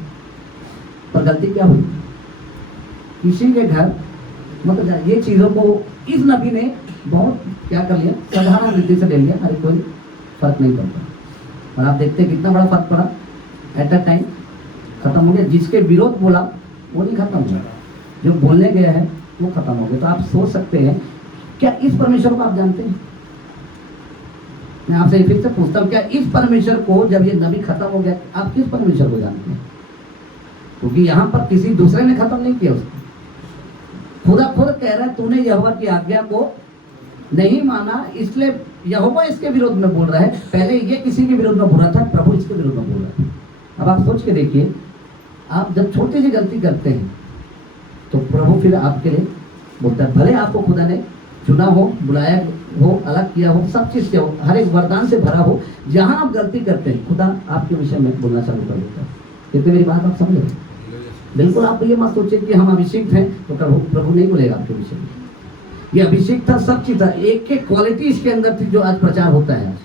पर गलती क्या हुई? किसी के घर मतलब ये चीजों को इस नबी ने बहुत क्या कर लिया? साधारण रीति से ले लिया, अरे कोई फर्क नहीं पड़ता। और आप देखते हैं कितना बड़ा फर्क पड़ा, एट अ टाइम खत्म हो गया। जिसके विरोध बोला वो नहीं खत्म हुआ, जो बोलने गया है वो खत्म हो गया। तो आप सोच सकते हैं, क्या इस परमेश्वर को आप जानते हैं? मैं आपसे फिर से पूछता हूँ, क्या इस परमेश्वर को जब ये नबी खत्म हो गया, आप किस परमेश्वर को जानते हैं? क्योंकि यहाँ पर किसी दूसरे ने खत्म नहीं किया उसको। खुदा खुद कह रहा है तूने यहोवा की आज्ञा को नहीं माना, इसलिए यहोवा इसके विरोध में बोल रहा है। पहले ये किसी के विरोध में बोल रहा था, प्रभु इसके विरोध में बोल रहा है। अब आप सोच के देखिए, आप जब छोटी सी गलती करते हैं तो प्रभु फिर आपके लिए बोलता है, भले आपको खुदा ने चुना हो, बुलाया हो, अलग किया हो, सब चीज से हो, हर एक वरदान से भरा हो, जहां आप गलती करते हैं खुदा आपके विषय में बोलना चालू कर देता है। कितनी मेरी बात आप समझ रहे? बिल्कुल आप ये मत सोचिए कि हम अभिषेक हैं तो प्रभु नहीं बोलेगा आपके विषय में। ये अभिषेक था, सब चीज था, एक एक क्वालिटी इसके अंदर थी जो आज प्रचार होता है।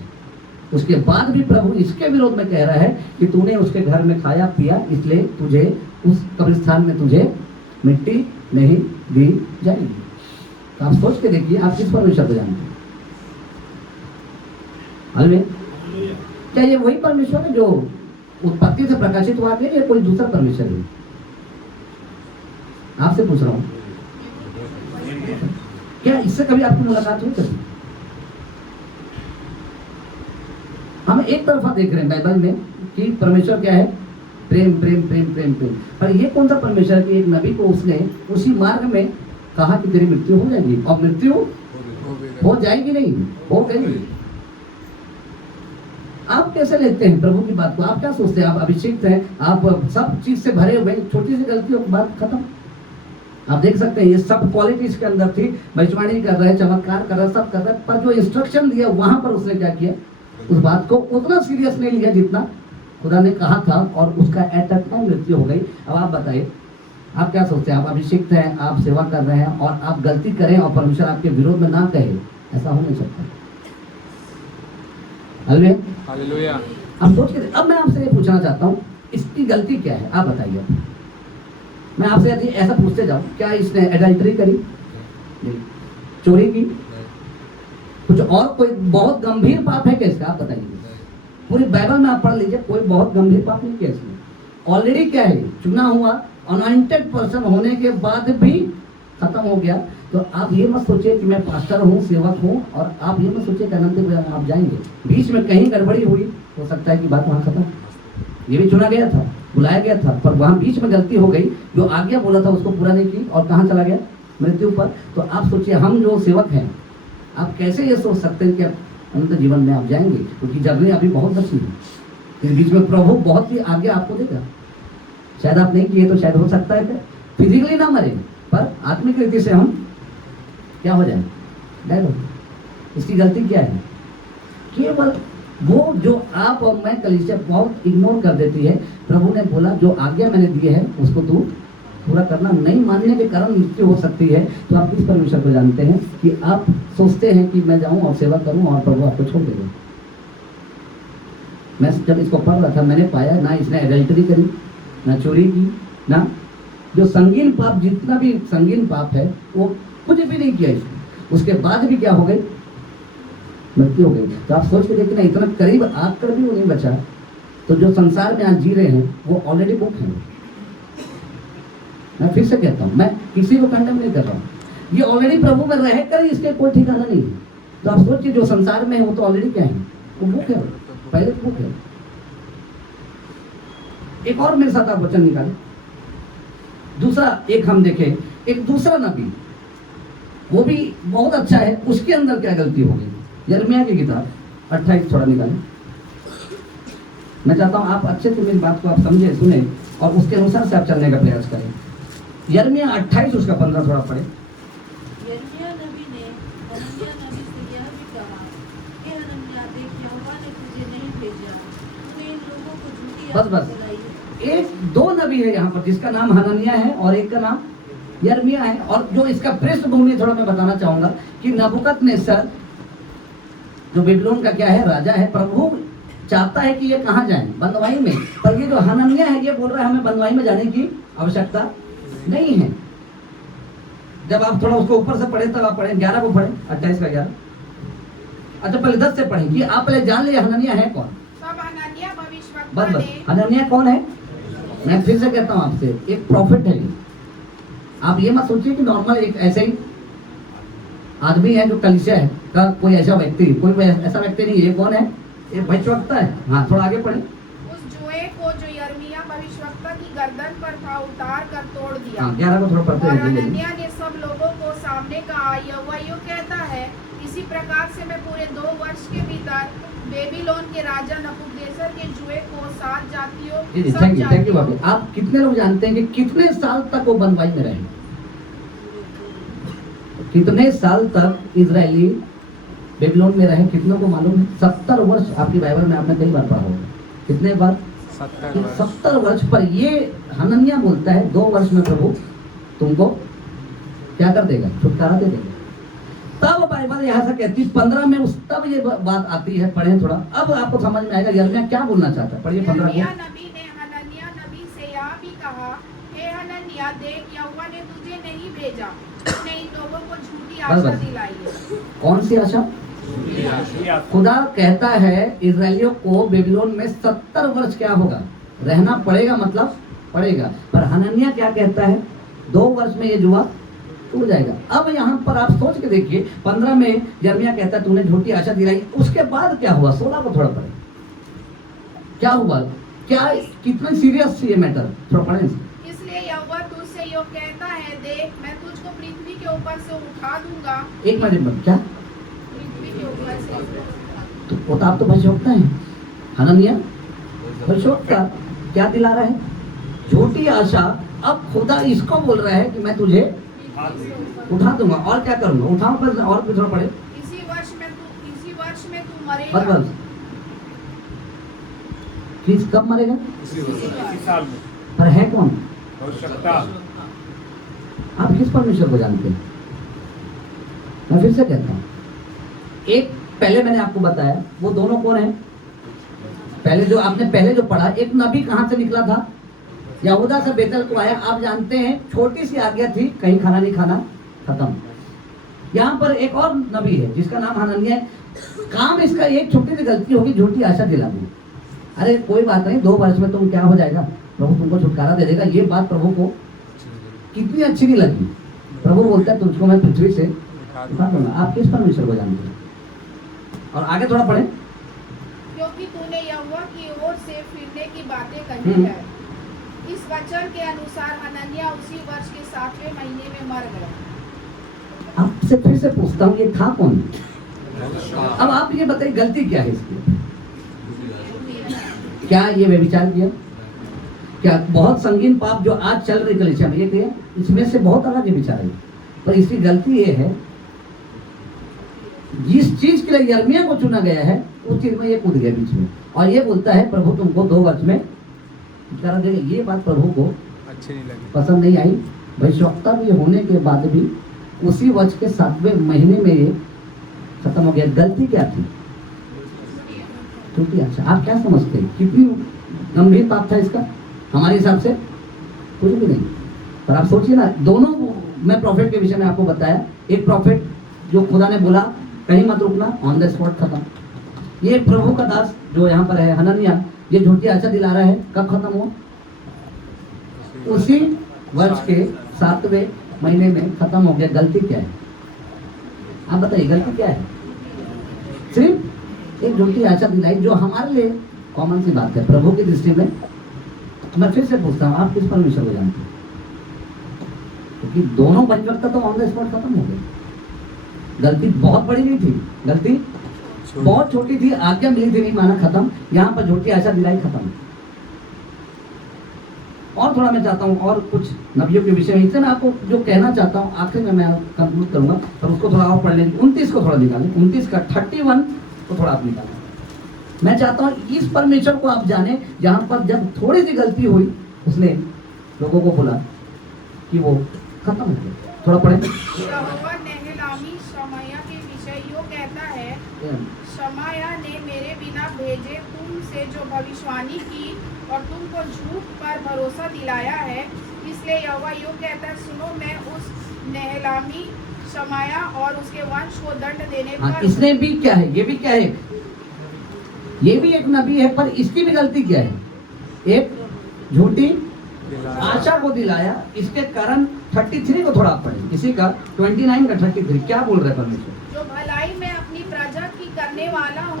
उसके बाद भी प्रभु इसके विरोध में कह रहा है कि तूने उसके घर में खाया पिया, इसलिए तुझे उस कब्रिस्तान में तुझे मिट्टी नहीं दी जाएगी। तो आप सोच के देखिए, आप किस परमेश्वर को जानते हैं? हालेलुया। क्या ये वही परमेश्वर है जो उत्पत्ति से प्रकाशित हुआ है या कोई दूसरा परमेश्वर है? आपसे पूछ रहा हूं, क्या इससे कभी आपकी मुलाकात हुई? कभी हम एक तरफा देख रहे हैं बाइबल में कि परमेश्वर क्या है, प्रेम प्रेम प्रेम प्रेम प्रेम, पर ये कौन सा परमेश्वर कि एक नबी को उसने उसी मार्ग में कहा कि तेरी मृत्यु हो जाएगी, और मृत्यु हो जाएगी नहीं, हो गई। आप कैसे लेते हैं प्रभु की बात को? आप क्या सोचते हैं? आप अभिषेक हैं, आप सब चीज से भरे हुए, छोटी सी गलती हो बात खत्म। आप देख सकते हैं ये सब क्वालिटी इसके अंदर थी, भविष्यवाणी कर रहे हैं, चमत्कार कर रहे हैं, सब कर रहे हैं, पर जो इंस्ट्रक्शन दिया वहां पर उसने क्या किया, उस बात को उतना सीरियस नहीं लिया जितना खुदा ने कहा था, और उसका एट अ टाइम मृत्यु हो गई। अब आप बताइए, आप क्या सोचते हैं? आप अभिषेक हैं, आप सेवा कर रहे हैं और आप गलती करें और परमेश्वर आपके विरोध में ना कहे, ऐसा हो नहीं सकता। हालेलुया। आप सोच के, अब मैं आपसे ये पूछना चाहता हूँ, इसकी गलती क्या है? आप बताइए। मैं आपसे यदि ऐसा पूछते जाऊं, क्या इसने एडल्टरी करी? नहीं। चोरी की? कुछ और कोई बहुत गंभीर पाप है क्या इसका? आप बताइए। पूरी बाइबल में आप पढ़ लीजिए, कोई बहुत गंभीर पाप नहीं किया इसने। ऑलरेडी क्या है, चुना हुआ अनॉइंटेड पर्सन होने के बाद भी खत्म हो गया। तो आप ये मत सोचिए कि मैं पास्टर हूँ, सेवक हूँ, और आप ये मत सोचिए कि अनंत आप जाएंगे। बीच में कहीं गड़बड़ी हुई, हो सकता है कि बात वहाँ खत्म। ये भी चुना गया था, बुलाया गया था, पर वहाँ बीच में गलती हो गई, जो आज्ञा बोला था उसको पूरा नहीं की, और कहाँ चला गया? मृत्यु पर। तो आप सोचिए, हम जो सेवक हैं, आप कैसे ये सोच सकते हैं कि अनंत जीवन में आप जाएंगे? क्योंकि जर्नी अभी बहुत बची है। इस बीच में प्रभु बहुत ही आज्ञा आपको देगा। शायद आप नहीं किए तो शायद हो सकता है कि फिजिकली ना मरे, पर आत्मिक रीति से हम क्या हो जाए, डेड हो। इसकी गलती क्या है? केवल वो जो आप और मैं कलीसिया बहुत इग्नोर कर देती है। प्रभु ने बोला जो आज्ञा मैंने दी है उसको तू पूरा करना, नहीं मानने के कारण मृत्यु हो सकती है। तो आप किस परमेश्वर को जानते हैं कि आप सोचते हैं कि मैं जाऊं और सेवा करूं और प्रभु आपको छोड़ देगा? मैं जब इसको पढ़ रहा था, मैंने पाया ना इसने एडल्टरी करी, ना चोरी की, ना जो संगीन पाप, जितना भी संगीन पाप है वो कुछ भी नहीं किया इसने। उसके बाद भी क्या हो गई? मृत्यु हो गई। तो आप सोच के देखिए ना, इतना करीब आकर भी वो नहीं बचा। तो जो संसार में आज जी रहे हैं वो ऑलरेडी बुक है। मैं फिर से कहता हूँ, मैं किसी को कंडेम नहीं कर रहा हूँ, ये ऑलरेडी प्रभु में रहकर इसके कोई ठिकाना नहीं है। तो आप सोचिए जो संसार में है वो तो ऑलरेडी क्या है, वो बुक है, पहले बुक है। एक और मेरे साथ आप वचन निकाले, दूसरा एक हम देखें, एक दूसरा नबी, वो भी बहुत अच्छा है, उसके अंदर क्या गलती हो गई? यिर्मयाह की किताब 28 थोड़ा निकालें। मैं चाहता हूँ आप अच्छे से मेरी बात को आप समझे, सुने और उसके अनुसार से आप चलने का प्रयास करें। यिर्मयाह 28 उसका 15 थोड़ा पढ़े। यिर्मयाह नबी ने हनन्याह नबी से यह भी कहा कि हनन्याह, देख यहोवा ने तुझे नहीं भेजा, तूने इन लोगों को झूठी बस आज्ञा दिलाई है। एक दो नबी है यहाँ पर, जिसका नाम हनन्याह है और एक का नाम यिर्मयाह है। और जो इसका पृष्ठभूमि थोड़ा मैं बताना चाहूंगा कि नबूकदनेस्सर जो बेबीलोन का क्या है, राजा है, प्रभु चाहता है कि ये कहाँ जाए, बंदवाई में। पर ये जो हनन्याह है ये बोल रहा है हमें बंदवाई में जाने की आवश्यकता नहीं है। जब आप थोड़ा उसको ऊपर से पढ़े तब आप पढ़े 11 को पढ़े, 28 का 11। अच्छा पहले 10 से पढ़े कि आप पहले जान लिए हनन्याह है कौन। तब हनन्याह भविष्यवक्ता बस ने हनन्याह कौन है? मैं फिर से कहता हूँ आपसे, एक प्रॉफिट है। आप ये मत सोचिए कि नॉर्मल एक ऐसे ही आदमी है जो कलीसिया है का कोई ऐसा व्यक्ति, कोई ऐसा व्यक्ति नहीं। ये कौन है? ये भविष्यवक्ता है। हाँ, थोड़ा आगे पढ़े। उस जुए को जो यिर्मयाह भविष्यवक्ता की गर्दन पर था उतार कर तोड़ दिया। हाँ, 11 को थोड़ा पढ़ते और हैं। हनन्याह ने सब लोगों को सामने कहा, यहोवा यूं कहता है, इसी प्रकार से मैं पूरे 2 वर्ष के भीतर बेबीलोन के राजा नबूकदनेस्सर के जुए को 7 जातियों सब थैंक यू जातियों बाबू। आप कितने लोग जानते हैं कि कितने साल तक वो बंदवाई में रहे? कितने साल तक इजरायली बेबीलोन में रहे? कितनों को मालूम है? 70 वर्ष। आपकी बाइबल में आपने कई बार पढ़ा होगा। कितने बार? 70 वर्ष। पर ये हनन्याह बोलता है 2 वर्ष में प्रभु तुमको क्या कर देगा? छुटकारा दे देगा। तब बाइबल यहाँ से कहती 15 में तब ये बात आती है। पढ़े थोड़ा, अब आपको समझ में आएगा यिर्मयाह क्या बोलना चाहता है। पढ़िए 15 यिर्मयाह को। नबी ने हनन्याह नबी से यह भी कहा, हे हनन्याह, देख यहोवा ने तुझे नहीं भेजा, तूने इन लोगों को झूठी आशा दिलाई है। कौन सी आशा? खुदा कहता है इजरायलियों को बेबीलोन में 70 वर्ष क्या होगा? रहना पड़ेगा, मतलब पड़ेगा। पर हनन्याह क्या कहता है? 2 वर्ष में ये जुआ टूट जाएगा। अब यहाँ पर आप सोच के देखिए, 15 में यिर्मयाह कहता है तूने झूठी आशा दिलाई। उसके बाद क्या हुआ? 16 को थोड़ा पढ़े। क्या हुआ? क्या कितना सीरियस ये मैटर? थोड़ा पढ़े। इसलिए यहोवा तुझसे यो कहता है, देख मैं तुझको पृथ्वी के ऊपर से उठा दूंगा। एक मिनट, क्या? पृथ्वी के ऊपर से। तो वो तो आप तो भविष्यवक्ता है। हनन्याह भविष्यवक्ता क्या दिला रहा है? झूठी आशा। अब खुदा इसको बोल रहा है कि मैं तुझे उठा दूंगा। और क्या करूंगा? उठाऊं पर और कुछ थोड़ा पड़े। इसी वर्ष में तू बस मरेगा। बस। किस कब मरेगा? इसी साल में पर है कौन? आवश्यकता। आप किस परमेश्वर को जानते हैं? मैं फिर से कहता हूँ, एक पहले मैंने आपको बताया, वो दोनों कौन है? पहले जो आपने पहले जो पढ़ा, एक नबी कहाँ से निकला था? यहूदा से बेतल को आया। आप जानते हैं छोटी सी आज्ञा थी, कहीं खाना नहीं खाना, खत्म। यहाँ पर एक और नबी है जिसका नाम हनन्याह है। काम इसका एक छोटी सी गलती होगी, झूठी आशा दिला दी। अरे कोई बात नहीं, 2 वर्ष में तुम क्या हो जाएगा, प्रभु तुमको छुटकारा दे देगा। ये बात प्रभु को कितनी अच्छी नहीं लगी। प्रभु बोलता है तुझको मैं पृथ्वी से उठा दूंगा। आप किस परमेश्वर को जानते हैं? और आगे थोड़ा पढ़े। क्योंकि तूने यहोवा की ओर से फिरने की बातें कही है। इस वचन के अनुसार हनन्याह उसी वर्ष के 7वें महीने में मर गया। आपसे फिर से पूछता हूँ, ये था कौन? अब आप ये बताइए गलती क्या है इसकी? क्या ये व्यभिचार किया? क्या बहुत संगीन पाप जो आज चल रही कलीसिया में ये किया? इसमें से बहुत अलग व्यभिचार है। पर इसकी गलती ये है, जिस चीज के लिए यिर्मयाह को चुना गया है उस चीज में ये कूद गया बीच में, और ये बोलता है प्रभु तुमको 2 वर्ष में छुटकारा देगा। ये बात प्रभु को अच्छी नहीं लगी, पसंद नहीं आई। भविष्यवक्ता भी होने के बाद भी उसी वर्ष के 7वें महीने में ये खत्म हो गया। गलती क्या थी? झूठी आशा। आप क्या समझते हैं कितनी गंभीर पाप था इसका? हमारे हिसाब से कुछ भी नहीं। पर आप सोचिए ना, दोनों मैं प्रॉफिट के विषय में आपको बताया। एक प्रॉफिट जो खुदा ने बोला कहीं मत रुकना, ऑन द स्पॉट खत्म। ये प्रभु का दास जो यहाँ पर है हनन्याह, ये झूठी आशा दिला रहा है। कब खत्म हुआ? उसी वर्ष के 7वें महीने में खत्म हो गया। गलती क्या है? आप बताइए गलती क्या है? सिर्फ एक झूठी आशा दिलाई, जो हमारे लिए कॉमन सी बात है। प्रभु की दृष्टि में मैं फिर से पूछता हूँ, आप किस परमेश्वर को जानते हैं? क्योंकि दोनों भविष्यवक्ता तो ऑन द स्पॉट खत्म हो गए। गलती बहुत बड़ी नहीं थी, गलती बहुत छोटी थी। आज्ञा मिली थी, नहीं माना, खत्म। यहाँ पर झूठी आशा दिलाई, खत्म। और थोड़ा मैं चाहता हूँ और कुछ नबियों के विषय में, इससे मैं आपको जो कहना चाहता हूँ आखिर में मैं कंक्लूड करूंगा, पर उसको थोड़ा और पढ़ लेंगे। 29 को थोड़ा निकालें, 29 का 31 को थोड़ा आप निकालें। मैं चाहता हूँ इस परमेश्वर को आप जाने, जहाँ पर जब थोड़ी सी गलती हुई उसने लोगों को बोला कि वो खत्म हो गया। थोड़ा पढ़े। यहोवा नेहलामी शमायाह के विषय यो कहता है, शमायाह ने मेरे बिना भेजे तुमसे जो भविष्यवाणी की और तुमको झूठ पर भरोसा दिलाया है, इसलिए यहोवा यो कहता है, सुनो मैं उस नेहलामी शमायाह और उसके वंश को दंड देने पर। इसने भी क्या है? ये भी क्या है? ये भी एक नबी है, पर इसकी भी गलती क्या है? एक झूठी आशा को दिलाया। इसके कारण 33 को थोड़ा पढ़े, किसी का 29 का 33 क्या बोल रहे परमेश्वर? जो भलाई मैं अपनी प्रजा की करने वाला हूँ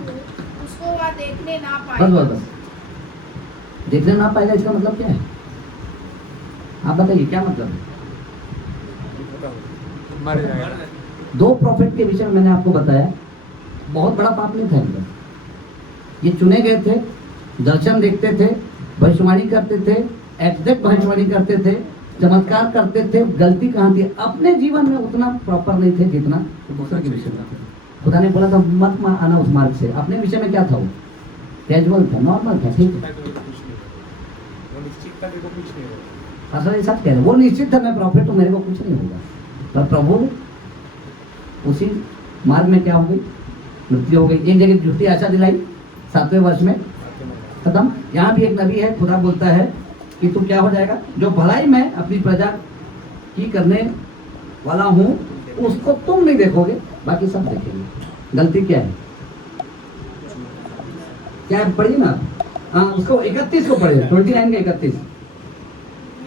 उसको वह देखने ना बस पाएगा। बस बस, देखने ना पाएगा इसका मतलब क्या है? आप बताइए क्या मतलब है? मर जाएगा। 2 प्रॉफिट के विषय में मैंने आपको बताया, बहुत बड़ा पाप नहीं था इनका। ये चुने गए थे, दर्शन देखते थे, भविष्यवाणी करते थे, एग्जैक्ट भविष्यवाणी करते थे, चमत्कार करते थे। गलती कहाँ थी? अपने जीवन में उतना प्रॉपर नहीं थे जितना दूसरे के विषय में थे। खुदा ने बोला था मत आना उस मार्ग से। अपने विषय में क्या था? वो कैजुअल था, नॉर्मल था, ठीक है। असल ये सच कह रहे, वो निश्चित था मैं प्रॉफिट हूँ, मेरे को कुछ नहीं होगा। पर प्रभु उसी मार्ग में क्या हो गई? मृत्यु हो गई। एक जगह झूठी आशा दिलाई, 7वें वर्ष में खत्म। यहाँ भी एक नबी है, खुदा बोलता है कि तू क्या हो जाएगा? जो भलाई मैं अपनी प्रजा की करने वाला हूँ उसको तुम नहीं देखोगे, बाकी सब देखेंगे। गलती क्या है? क्या है? पढ़िए ना। हाँ, उसको 31 को पढ़िए, 29 का 31।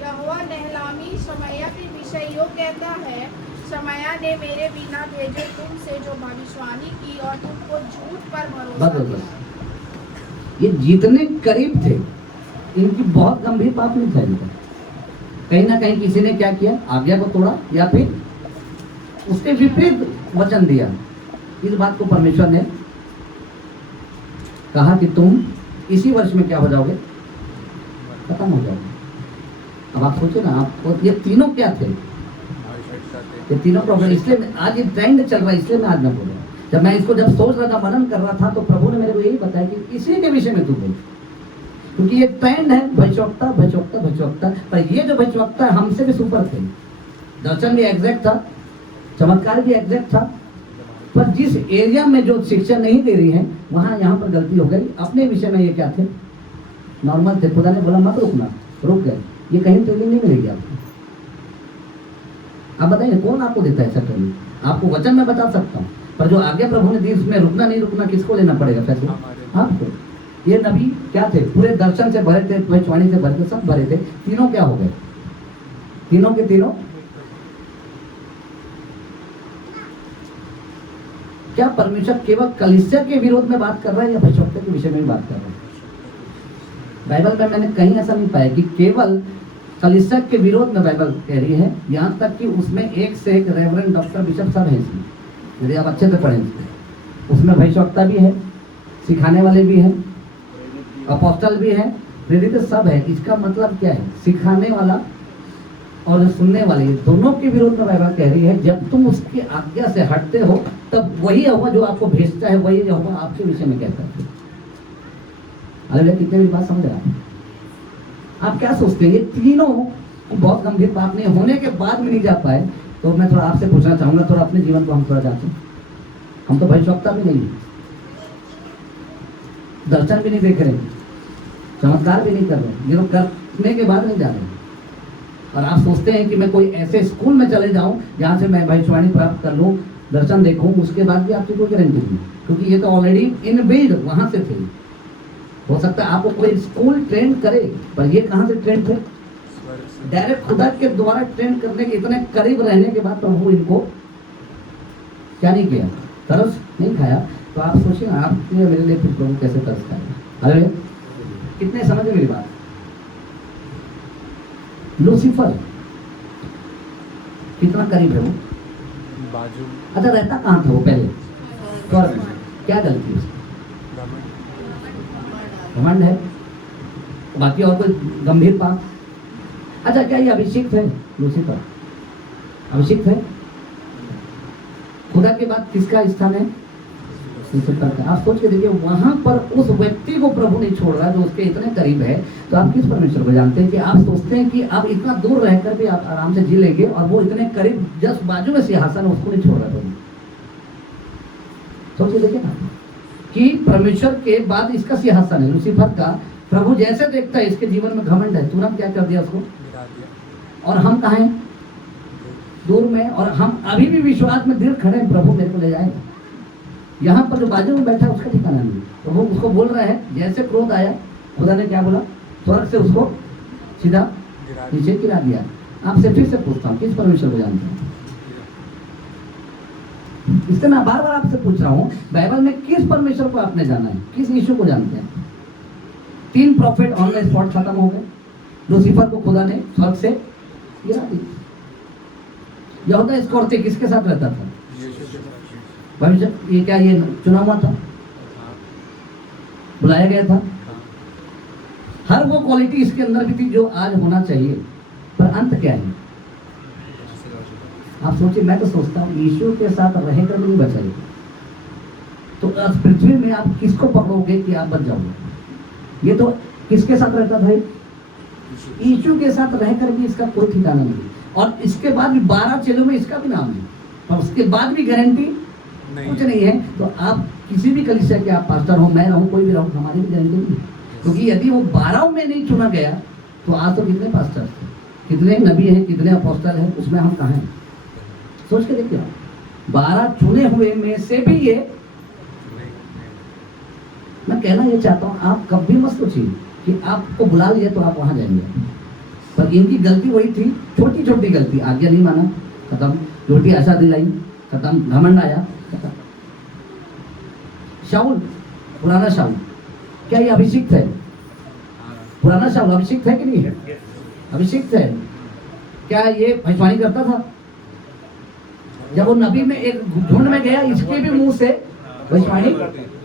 यहोवा नेहलामी शमैया के विषय यो कहता है, शमैया ने मेरे बिना भेजे तुमसे जो भविष्यवाणी की और तुमको झूठ पर भरोसा बस बस दिया। बस, ये जितने करीब थे इनकी बहुत गंभीर पाप नहीं था इनका। कहीं ना कहीं किसी ने क्या किया? आज्ञा को तोड़ा या फिर उसके विपरीत वचन दिया। इस बात को परमेश्वर ने कहा कि तुम इसी वर्ष में क्या हो जाओगे? खत्म हो जाओगे। अब आप सोचो ना, आपको ये तीनों क्या थे? ये तीनों प्रॉब्लम। इसलिए आज ये ट्रेंड चल रहा है, इसलिए मैं आज मैं बोल रहा हूँ। जब मैं इसको जब सोच रहा था, मनन कर रहा था, तो प्रभु ने मेरे को यही बताया कि इसी के विषय में तू बोल, क्योंकि ये ट्रेंड है भविष्यवक्ता भविष्यवक्ता भविष्यवक्ता। पर ये जो भविष्यवक्ता हमसे भी सुपर थे, दर्शन भी एग्जैक्ट था, चमत्कार भी एग्जैक्ट था, पर जिस एरिया में जो शिक्षा नहीं दे रही है वहां यहाँ पर गलती हो गई। अपने विषय में ये क्या थे? नॉर्मल थे। खुदा ने बोला मत रुकना, रुक गए। ये कहीं ट्रेनिंग नहीं मिलेगी आपको। आप बताइए कौन आपको देता है ऐसा ट्रेनिंग? आपको वचन में बता सकता हूँ, पर जो आज्ञा प्रभु ने दी उसमें रुकना नहीं रुकना किसको लेना पड़ेगा फैसला? आपको। ये नबी क्या थे? पूरे दर्शन से भरे थे, भविष्यवाणी से भरे थे, सब भरे थे। तीनों क्या हो गए? तीनों के तीनों क्या परमेश्वर केवल कलीसिया के विरोध में बात कर रहा है या भविष्यवक्ता के विषय में भी बात कर रहा है? बाइबल में मैंने कहीं ऐसा नहीं पाया कि केवल कलीसिया के विरोध में बाइबल कह रही है। यहाँ तक कि उसमें एक से एक रेवरेंड, डॉक्टर, बिशप सब है इसमें। यदि आप अच्छे से पढ़ें उसमें भविष्यवक्ता भी है, सिखाने वाले भी हैं, अपोस्टल भी है, प्रेरित सब है। इसका मतलब क्या है? सिखाने वाला और सुनने वाले, दोनों के विरोध में बाइबल कह रही है। जब तुम उसकी आज्ञा से हटते हो तब वही यहोवा जो आपको भेजता है वही यहोवा आपके विषय में कहता है। अरे कितने मेरी बात समझ रहे हैं आप? क्या सोचते हैं? ये तीनों बहुत गंभीर पाप नहीं होने के बाद भी नहीं जा पाए, तो मैं थोड़ा आपसे पूछना चाहूंगा, थोड़ा अपने जीवन को हम थोड़ा जाते हैं। हम तो भविष्यवक्ता भी नहीं है, दर्शन भी नहीं देख रहे, चमत्कार भी नहीं कर रहे, ये लोग करने के बाद नहीं जा रहे। और आप सोचते हैं कि मैं कोई ऐसे स्कूल में चले जाऊं जहां से मैं भविष्यवाणी प्राप्त कर लूं, दर्शन देखूं, उसके बाद भी आपकी कोई गारंटी नहीं, क्योंकि ये तो ऑलरेडी इन बिल्ड वहां से थे। हो सकता है आपको कोई स्कूल ट्रेन करे, पर ये कहां से ट्रेन थे? डायरेक्ट खुदा के द्वारा ट्रेन करने के इतने करीब रहने के बाद प्रभु इनको क्या नहीं किया? तरस नहीं खाया। तो आप सोचिए ना, आप मेरे लिए फिर प्रभु कैसे तरस खाएगा? अरे कितने समझे मेरी बात? लूसीफर कितना करीब है वो? बाजू। अच्छा, रहता कहाँ था वो पहले? स्वर्ग में। क्या गलती उसकी? घमंड है, बाकी और कोई गंभीर पाप? अच्छा, क्या ये अभिषिक्त है? लूसीफर अभिषिक्त है? खुदा के बाद किसका स्थान है? लूसीफर का। आप सोच के देखिए, वहां पर उस व्यक्ति को प्रभु नहीं छोड़ रहा जो उसके इतने करीब है। तो आप किस परमेश्वर को जानते हैं कि आप सोचते हैं कि आप इतना दूर रहकर भी आप आराम से जी लेंगे, और वो इतने करीब जस्ट बाजू में सिंहासन है, उसको नहीं छोड़ रहा प्रभु। सोच के देखिए ना कि परमेश्वर के बाद इसका सिंहासन है लूसीफर का। प्रभु जैसे देखता है इसके जीवन में घमंड है, तुरंत क्या कर दिया उसको? और हम कहाँ हैं? दूर में। और हम अभी भी विश्वास में दृढ़ खड़े हैं, प्रभु मेरे को ले जाएगा। यहाँ पर जो बाजू में बैठा है उसका ठिकाना नहीं। प्रभु उसको बोल रहा है, जैसे क्रोध आया, खुदा ने क्या बोला? स्वर्ग से उसको सीधा नीचे गिरा दिया। आपसे फिर से पूछता हूँ, किस परमेश्वर को जानते हैं? इससे मैं बार बार आपसे पूछ रहा हूँ, बाइबल में किस परमेश्वर को आपने जाना है, किस यीशु को जानते हैं? 3 प्रॉफिट ऑन द स्पॉट खत्म हो गए। लूसीफर को खुदा ने स्वर्ग से गिरा दिया। यहूदा इस्करियोती किसके साथ रहता था? भविष्य ये क्या ये चुना हुआ था, बुलाया गया था। हर वो क्वालिटी इसके अंदर भी थी जो आज होना चाहिए, पर अंत क्या है? आप सोचिए, मैं तो सोचता हूँ यीशु के साथ रहकर भी नहीं बचाएगा तो आज पृथ्वी में आप किसको पकड़ोगे कि आप बच जाओगे? ये तो किसके साथ रहता था? यीशु के साथ रहकर भी इसका कोई ठिकाना नहीं। और इसके बाद भी 12 चेलों में इसका भी नाम है, और उसके बाद भी गारंटी कुछ नहीं है। तो आप किसी भी कलीसिया के आप पास्टर हो, मैं रहूं, कोई भी रहूं, हमारी भी गारंटी नहीं। क्योंकि यदि वो 12 में नहीं चुना गया तो आज तो कितने पास्टर, कितने नबी हैं, कितने अपोस्टल हैं, उसमें हम कहाँ हैं? सोच के देखिए, 12 चुने हुए में से भी ये, मैं कहना ये चाहता हूँ, आप कभी मत सोचिए कि आपको बुला लिया तो आप वहां जाएंगे। पर इनकी गलती वही थी, छोटी छोटी गलती, आज्ञा नहीं माना, खत्म। रोटी आशा दिलाई, खत्म। घमंड आया, खत्म। शाऊल, पुराना शाऊल, क्या ये अभिषिक्त है? पुराना शाऊल अभिषिक्त है कि नहीं है? अभिषिक्त है। क्या ये भविष्यवाणी करता था? जब वो नबी में एक झुंड में गया, इसके भी मुंह से भविष्यवाणी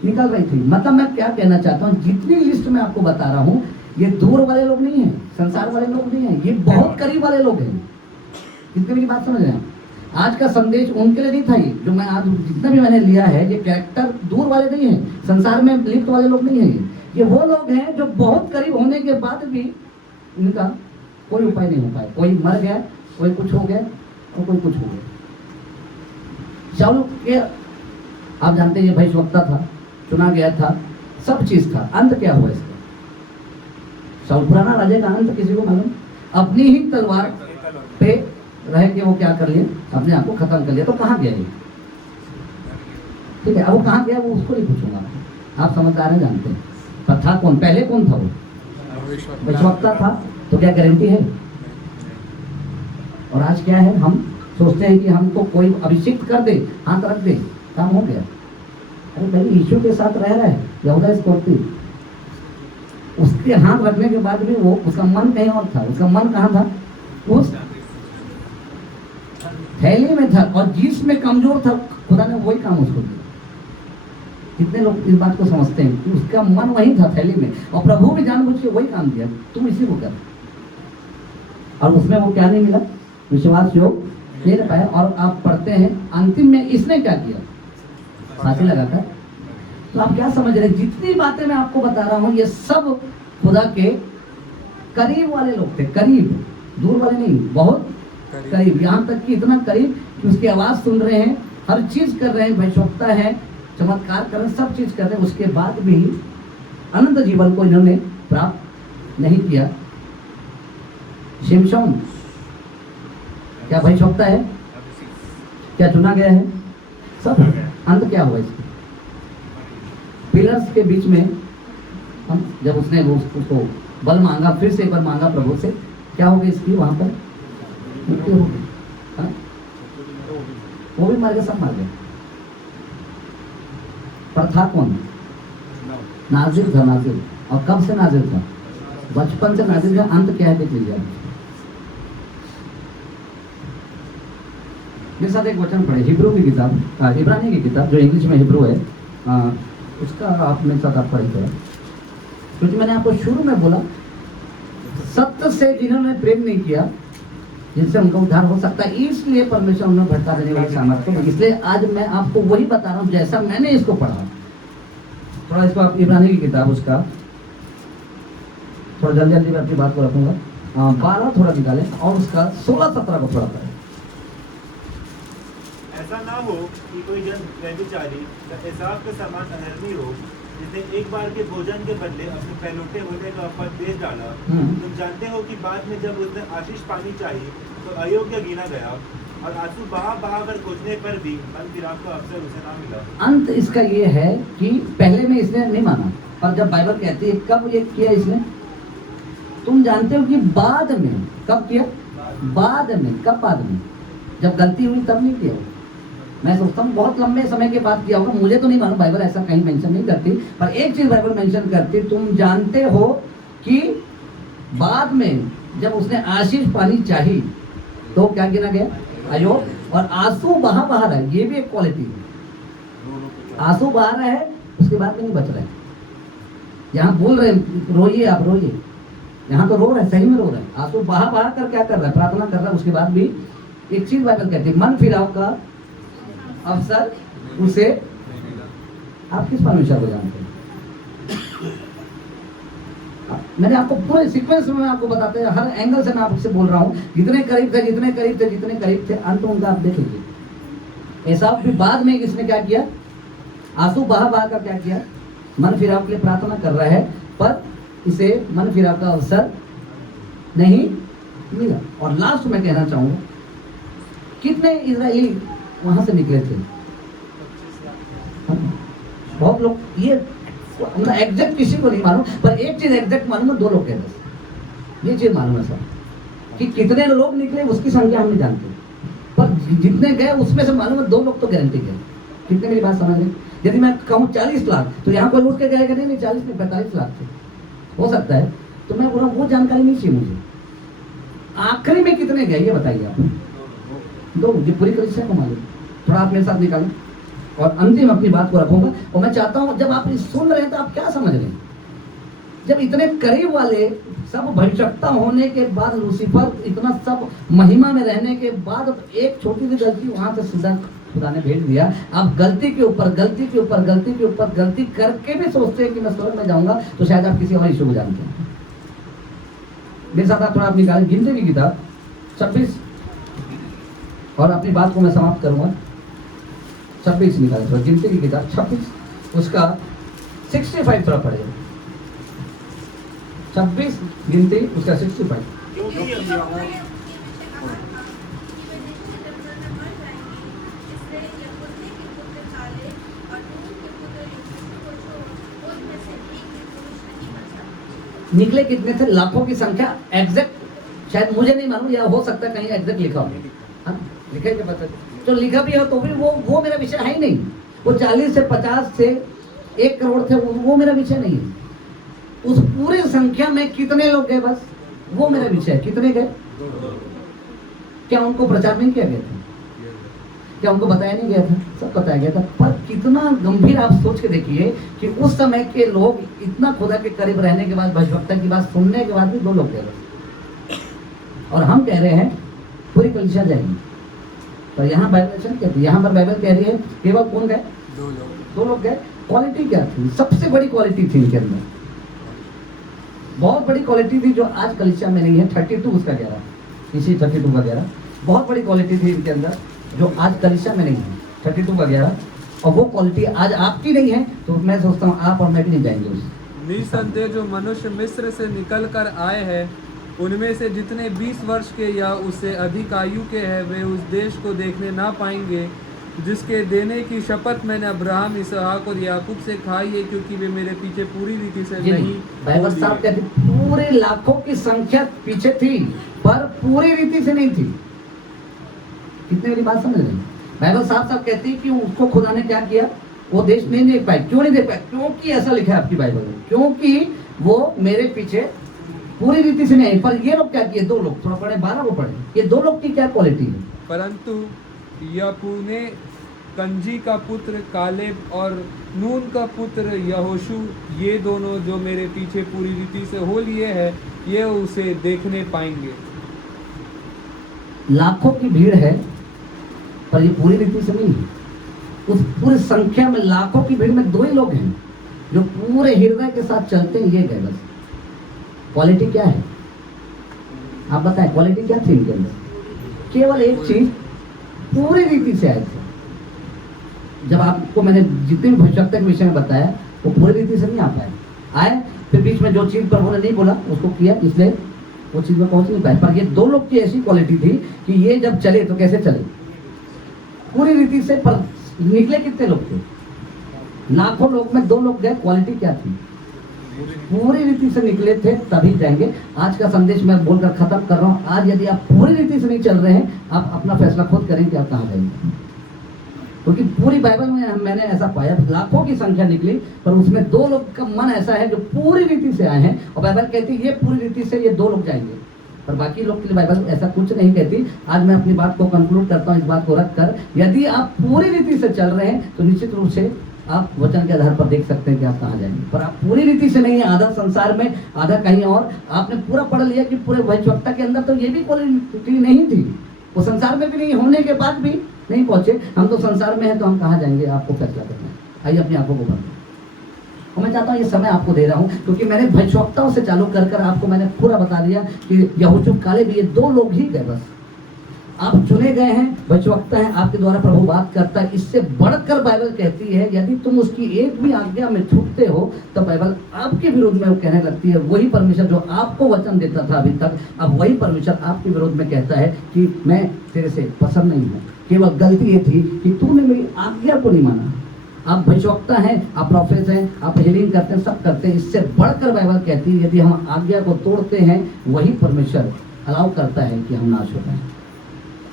निकल रही थी। मतलब मैं क्या कहना चाहता हूँ, जितनी लिस्ट में आपको बता रहा हूँ, ये दूर वाले लोग नहीं हैं, संसार वाले लोग नहीं हैं, ये बहुत करीब वाले लोग हैं। कितनी मेरी बात समझ रहे हैं? आज का संदेश उनके लिए नहीं था, ये जो मैं आज जितना भी मैंने लिया है, ये कैरेक्टर दूर वाले नहीं हैं, संसार में लिप्त वाले लोग नहीं हैं। ये वो लोग हैं जो बहुत करीब होने के बाद भी इनका कोई उपाय नहीं हो पाया। कोई मर गया, कोई कुछ हो गया, और कोई कुछ हो गया। शाऊल के आप जानते हैं, ये भविष्यवक्ता था, चुना गया था, सब चीज था। अंत क्या हुआ इसका? शाऊल पुराना राजा का अंत किसी को मालूम? अपनी ही तलवार पे रह के वो क्या कर लिया, अपने आप को खत्म कर लिया। तो कहाँ गया ये? ठीक है, अब वो कहाँ गया वो उसको नहीं पूछूंगा, आप समझदार हैं, जानते हैं। पर था कौन? पहले कौन था वो? भविष्यवक्ता था। तो क्या गारंटी है? और आज क्या है, हम सोचते हैं कि हमको कोई अभिषेक कर दे, हाथ रख दे, काम हो गया। अरे भाई, यीशु के साथ रह रहा है यहूदा इस्करियोती, उसके हाथ रखने के बाद भी वो, उसका मन कहीं और था। उसका मन कहाँ था? उस थैली में था, और जिसमें कमजोर था खुदा ने वही काम उसको दिया। कितने लोग इस बात को समझते हैं कि उसका मन वही था, थैली में, और प्रभु भी जानबूझ के वही काम दिया, तुम इसी को कर। और उसमें वो क्या नहीं मिला? विश्वास योग नहीं रह पाया। और आप पढ़ते हैं अंतिम में इसने क्या किया? फांसी लगाकर। तो आप क्या समझ रहे हैं? जितनी बातें मैं आपको बता रहा हूँ, ये सब खुदा के करीब वाले लोग थे, करीब, दूर वाले नहीं, बहुत करीब। यहाँ तक कि इतना करीब कि उसकी आवाज सुन रहे हैं, हर चीज कर रहे हैं, भविष्यवक्ता है, चमत्कार कर रहे हैं, सब चीज कर रहे हैं। उसके बाद भी अनंत जीवन को इन्होंने प्राप्त नहीं किया। शिमशोन क्या भविष्यवक्ता है? क्या चुना गया है? सब। अंत क्या हुआ इसका? पिलर्स के बीच में हम जब उसने उसको बल मांगा, फिर से एक बार मांगा प्रभु से, क्या हो गई इसकी? वहां पर मृत्यु हो गई। हाँ? वो भी मर गया, सब मर गए। पर था कौन? नाजिर था, नाजिर। और कब से नाजिर था? बचपन से नाजिर था। अंत क्या है देख लीजिए। मेरे साथ एक वचन पढ़े, हिब्रू की किताब, इब्रानी की किताब, जो इंग्लिश में हिब्रू है, उसका आप मेरे साथ आप पढ़े थे। क्योंकि मैंने आपको शुरू में बोला, सत्य से जिन्होंने प्रेम नहीं किया, जिनसे उनका उद्धार हो सकता है, इसलिए परमेश्वर उन्हें भटका देने वाले सामर्थ्य को। इसलिए आज मैं आपको वही बता रहा हूँ जैसा मैंने इसको पढ़ा। थोड़ा इसको आप इब्रानी की किताब, उसका थोड़ा जल्दी जल्दी मैं अपनी बात को रखूंगा। 12 थोड़ा निकाले, और उसका 16-17 को थोड़ा पढ़े। ऐसा ना हो कि कोई जन व्यभिचारी या एसाव के समान अधर्मी हो, जिसने एक बार के भोजन के बदले अपने पहलौठे होने का पद बेच डाला। तुम जानते हो कि बाद में जब उसने आशीष पानी चाहिए तो अयोग्य गिना गया, और आंसू बहा कर खोजने पर भी मन फिराक का अवसर उसे ना मिला। अंत इसका ये है कि पहले में इसने नहीं माना, पर जब बाइबल कहती है, कब ये किया इसने? तुम जानते हो कि बाद में, कब किया? बाद में। कब बाद में? जब गलती हुई तब नहीं किया। मैं सोचता हूँ बहुत लंबे समय के बाद किया होगा, मुझे तो नहीं मालूम, बाइबल ऐसा कहीं मेंशन नहीं करती, पर एक चीज बाइबल मेंशन करती, तुम जानते हो कि बाद में जब उसने आशीष पानी चाहिए तो क्या गिना गया? अयोग, और आंसू बहा रहा है। ये भी एक क्वालिटी है, आंसू बहा रहा है, उसके बाद में नहीं बच रहा है। यहाँ बोल रहे रोइए, आप रोइए, यहाँ तो रो रहे हैं, सही में रो रहे हैं, आंसू बहा कर क्या कर रहा है? प्रार्थना कर रहा है। उसके बाद भी एक चीज बाइबल कहती है, मन फिराव का अवसर उसे। आप किस परमेश्वर को जानते हैं? मैंने आपको पूरे सीक्वेंस में आपको बताते हैं, हर एंगल से मैं आपसे बोल रहा हूँ, जितने करीब थे, जितने करीब थे, जितने करीब थे, अंत उनका आप देख लीजिए। एसाव भी बाद में किसने क्या किया? आंसू बहा कर क्या किया? मन फिराव के लिए प्रार्थना कर रहा है, पर इसे मन फिराव का अवसर नहीं मिला। और लास्ट में कहना चाहूंगा, कितने इजरायली वहां से निकले थे? बहुत लोग, ये एग्जैक्ट किसी को नहीं मालूम, पर एक चीज एग्जैक्ट मालूम है, 2 लोग कहते हैं। ये चीज मालूम है सर कि कितने लोग निकले उसकी संख्या हम नहीं जानते, पर जितने गए उसमें से मालूम है 2 लोग तो गारंटी गए। कितने मेरी बात समझ रहे? यदि मैं कहूँ 40 लाख, तो यहाँ कोई उठ के गएगा नहीं, 40 में 45 लाख थे, हो सकता है। तो मैं बोला वो जानकारी नहीं चाहिए मुझे। आखिरी में कितने गए ये बताइए आप? 2। ये पूरी कलीसिया को मालूम। थोड़ा आप मेरे साथ निकालें और अंतिम अपनी बात को रखूंगा। और मैं चाहता हूं जब आप सुन रहे हैं तो आप क्या समझ रहे हैं? जब इतने करीब वाले सब भविष्यवक्ता होने के बाद, लूसीफर इतना सब महिमा में रहने के बाद, एक छोटी सी गलती वहां से सीधा खुदा ने भेज दिया। आप गलती के ऊपर गलती के ऊपर गलती के ऊपर गलती करके भी सोचते हैं कि मैं स्वर्ग में जाऊंगा, तो शायद आप किसी और यीशु को जानते हैं। मेरे साथ आप थोड़ा आप निकालें गिनती की किताब 26, और अपनी बात को मैं समाप्त करूंगा। 26 निकालें, तो गिनती की किताब 26, उसका 65 थोड़ा पड़ेगा। 26 गिनती उसका 65। निकले कितने थे? लाखों की संख्या एग्जैक्ट शायद मुझे नहीं मालूम, या हो सकता है कहीं एग्जैक्ट लिखा हो। हाँ, लिखा है पता, तो लिखा भी हो तो भी वो मेरा विषय है ही नहीं। वो 40 से 50 से 1 करोड़ थे, वो मेरा विषय नहीं है। उस पूरी संख्या में कितने लोग गए, बस वो मेरा विषय है। कितने गए? क्या उनको प्रचार नहीं किया गया था? क्या उनको बताया नहीं गया था? सब बताया गया था। पर कितना गंभीर आप सोच के देखिए कि उस समय के लोग इतना खुदा के करीब रहने के बाद, भविष्यवक्ता की बात सुनने के बाद भी 2 लोग गए। और हम कह रहे हैं पूरी कलीसिया जाएगी। तो यहाँ बाइबल कहती है, यहाँ पर बाइबल कह रही है केवल कौन गए? 2 लोग गए। क्वालिटी क्या थी? सबसे बड़ी क्वालिटी थी इनके अंदर, बहुत बड़ी क्वालिटी थी जो आज कलीसिया में नहीं है। 32 उसका कह रहा, इसी 32 का कह रहा, बहुत बड़ी क्वालिटी थी इनके अंदर जो आज कलीसिया में नहीं है। 32 का कह रहा, और वो क्वालिटी आज आपकी नहीं है, तो मैं सोचता हूँ आप और मैं भी नहीं जाएंगे उस। निसंदेह जो मनुष्य मिस्र से निकल कर आए हैं, उनमें से जितने 20 वर्ष के या उससे अधिक आयु के हैं, वे उस देश को देखने ना पाएंगे जिसके देने की शपथ मैंने अब्राहम, इसहाक और याकूब से खाई है, क्योंकि वे मेरे पीछे पूरी रीति से नहीं। बाइबल साहब कहते पूरे लाखों की संख्या पीछे थी, पर पूरी रीति से नहीं थी। कितने मेरी बात समझ रहे हैं? बाइबल साहब कहती है कि उसको खुदा ने क्या किया, वो देश नहीं देख पाए। क्यों नहीं देख पाए? क्योंकि ऐसा लिखा है आपकी बाइबल में, क्योंकि वो मेरे पीछे पूरी रीति से नहीं आई। पर ये लोग क्या किए? 2 लोग, थोड़ा पढ़े 12 को पढ़े, ये 2 लोग की क्या क्वालिटी है? परंतु यपुने कंजी का पुत्र कालेब और नून का पुत्र यहोशू, ये दोनों जो मेरे पीछे पूरी रीति से हो लिए हैं, ये उसे देखने पाएंगे। लाखों की भीड़ है, पर ये पूरी रीति से नहीं है। उस पूरी संख्या में, लाखों की भीड़ में 2 ही लोग हैं जो पूरे हृदय के साथ चलते हैं। ये गए बस। क्वालिटी क्या है आप बताएं? क्वालिटी क्या थी इनके अंदर? केवल एक चीज, पूरी रीति से आए थे। जब आपको मैंने जितने भी भविष्यवक्ता के विषय में बताया, वो पूरी रीति से नहीं आ पाए। आए, फिर बीच में जो चीज पर उन्होंने नहीं बोला उसको किया, इसलिए वो चीज में पहुंच नहीं पाए। पर ये 2 लोग की ऐसी क्वालिटी थी कि ये जब चले तो कैसे चले? पूरी रीति से। पर निकले कितने लोग थे? लाखों लोग में 2 लोग गए। क्वालिटी क्या थी? पूरी रीति से निकले थे तभी जाएंगे। आज का संदेश मैं बोलकर खत्म कर रहा हूँ। आज यदि आप पूरी रीति से नहीं चल रहे हैं, आप अपना फैसला खुद करें कि आप कहाँ जाएंगे। क्योंकि पूरी बाइबल में मैंने ऐसा पाया, लाखों की संख्या निकली, पर उसमें 2 लोग का मन ऐसा है जो पूरी रीति से आए हैं, और बाइबल कहती है ये पूरी रीति से ये 2 लोग जाएंगे, पर बाकी लोग के लिए बाइबल ऐसा कुछ नहीं कहती। आज मैं अपनी बात को कंक्लूड करता हूँ, इस बात को रख कर, यदि आप पूरी रीति से चल रहे हैं तो निश्चित रूप से आप वचन के आधार पर देख सकते हैं कि आप कहाँ जाएंगे। पर आप पूरी रीति से नहीं है, आधा संसार में, आधा कहीं और। आपने पूरा पढ़ लिया कि पूरे भविष्यवक्ता के अंदर तो ये भी क्वालिटी नहीं थी, वो संसार में भी नहीं होने के बाद भी नहीं पहुंचे। हम तो संसार में हैं तो हम कहाँ जाएंगे, आपको फैसला करना है। आइए अपनी आंखों को बंद। और मैं चाहता हूँ ये समय आपको दे रहा हूँ, क्योंकि मैंने भविष्यवक्ताओं से चालू कर कर आपको मैंने पूरा बता दिया कि यहोशू कालेब ये 2 लोग ही गए, बस आप चुने गए हैं, भविष्यवक्ता हैं, आपके द्वारा प्रभु बात करता है। इससे बढ़कर बाइबल कहती है यदि तुम उसकी एक भी आज्ञा में छूटते हो तो बाइबल आपके विरोध में वो कहने लगती है, वही परमेश्वर जो आपको वचन देता था अभी तक, अब वही परमेश्वर आपके विरोध में कहता है कि मैं तेरे से पसंद नहीं हूँ। केवल गलती ये थी कि तूने मेरी आज्ञा को नहीं माना। आप भविष्यवक्ता हैं, आप प्रॉफेट हैं, आप हीलिंग करते हैं, सब करते हैं। इससे बढ़कर बाइबल कहती है यदि हम आज्ञा को तोड़ते हैं, वही परमेश्वर अलाउ करता है कि हम नाश हो जाएं।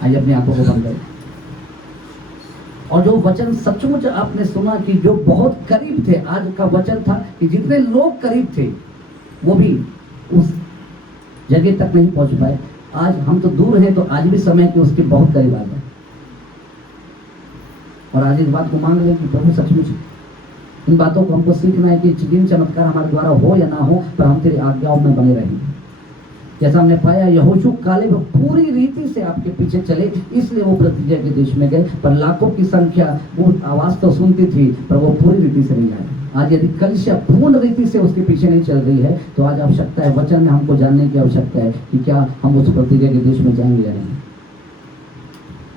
आइए अपनी आंखों को बंद करें। और जो वचन सचमुच आपने सुना कि जो बहुत करीब थे, आज का वचन था कि जितने लोग करीब थे वो भी उस जगह तक नहीं पहुंच पाए। आज हम तो दूर हैं, तो आज भी समय कि उसके बहुत करीब आ जाए। और आज इस बात को मांग लें कि प्रभु सचमुच इन बातों को हमको सीखना है कि चिन्ह चमत्कार हमारे द्वारा हो या ना हो, पर हम तेरी आज्ञाओं में बने रहेंगे। जैसा हमने पाया यहोशू कालेब पूरी रीति से आपके पीछे चले, इसलिए वो प्रतिज्ञा के देश में गए। पर लाखों की संख्या वो आवाज तो सुनती थी, पर वो पूरी रीति से नहीं आए। आज यदि कलीसिया पूर्ण रीति से उसके पीछे नहीं चल रही है, तो आज आवश्यकता है, वचन में हमको जानने की आवश्यकता है कि क्या हम उस प्रतिज्ञा के देश में जाएंगे या नहीं।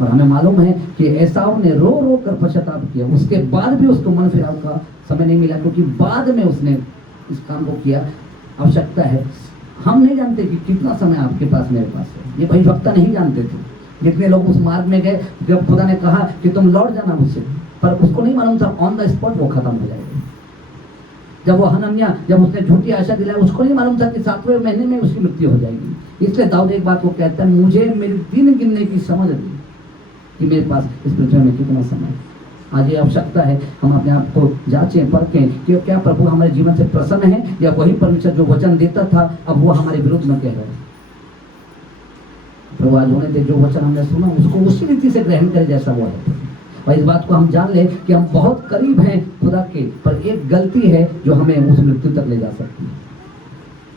और हमें मालूम है कि एसाव ने रो रो कर पश्चाताप किया, उसके बाद भी उसको मन फिराव का समय नहीं मिला, क्योंकि बाद में उसने इस काम को किया। आवश्यकता है, हम नहीं जानते कि कितना समय आपके पास मेरे पास है, ये भविष्यवक्ता नहीं जानते थे। जितने लोग उस मार्ग में गए, जब खुदा ने कहा कि तुम लौट जाना मुझसे, पर उसको नहीं मालूम था ऑन द स्पॉट वो खत्म हो जाएगा। जब वो हनन्याह, जब उसने झूठी आशा दिलाई, उसको नहीं मालूम था कि 7वें महीने में उसकी मृत्यु हो जाएगी। इसलिए दाऊद एक बात को कहता है, मुझे मेरे दिन गिनने की समझ दी कि मेरे पास इस पृथ्वी में कितना समय है। आज ये आवश्यकता है हम अपने आप को जांचें, परखें कि क्या प्रभु हमारे जीवन से प्रसन्न है, या वही परमेश्वर जो वचन देता था अब वो हमारे विरुद्ध में कह रहा है। प्रभु आज होने दे, जो वचन हमने सुना उसको उसी रीति से ग्रहण करें जैसा वो है। और इस बात को हम जान ले कि हम बहुत करीब हैं खुदा के, पर एक गलती है जो हमें उस मृत्यु तक ले जा सकती है।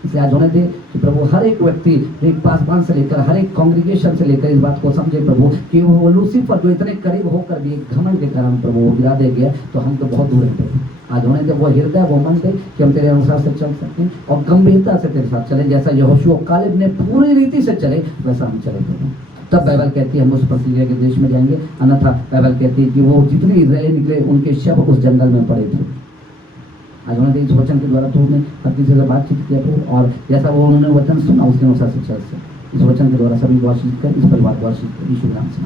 इसलिए आज होने दे कि प्रभु हर एक व्यक्ति, एक पासवान से लेकर हर एक कांग्रीगेशन से लेकर इस बात को समझे प्रभु कि वो लूसीफर जो इतने करीब होकर भी एक घमंड के कारण प्रभु वो गिरा दे गया, तो हम तो बहुत दूर हैं प्रभु। आज होने दे वो हृदय, वो मन दे कि हम तेरे अनुसार से चल सकें और गंभीरता से तेरे साथ चले, जैसा यहोशू कालेब ने पूरी रीति से चले वैसा हम चले प्रभु। तब बाइबल कहती है हम उस प्रतिज्ञा के देश में जाएंगे। अन्यथा बाइबल कहती है कि वो जितने इजरायली निकले उनके शव उस जंगल में पड़े थे। आज उन्होंने इस वचन के द्वारा तो उन्होंने हर किसी से बातचीत किया प्रभु, और जैसा वो उन्होंने वचन सुना उसके अनुसार से चल सके। इस वचन के द्वारा सभी को आशीष कर, इस परिवार को आशीष कर, यीशु नाम से।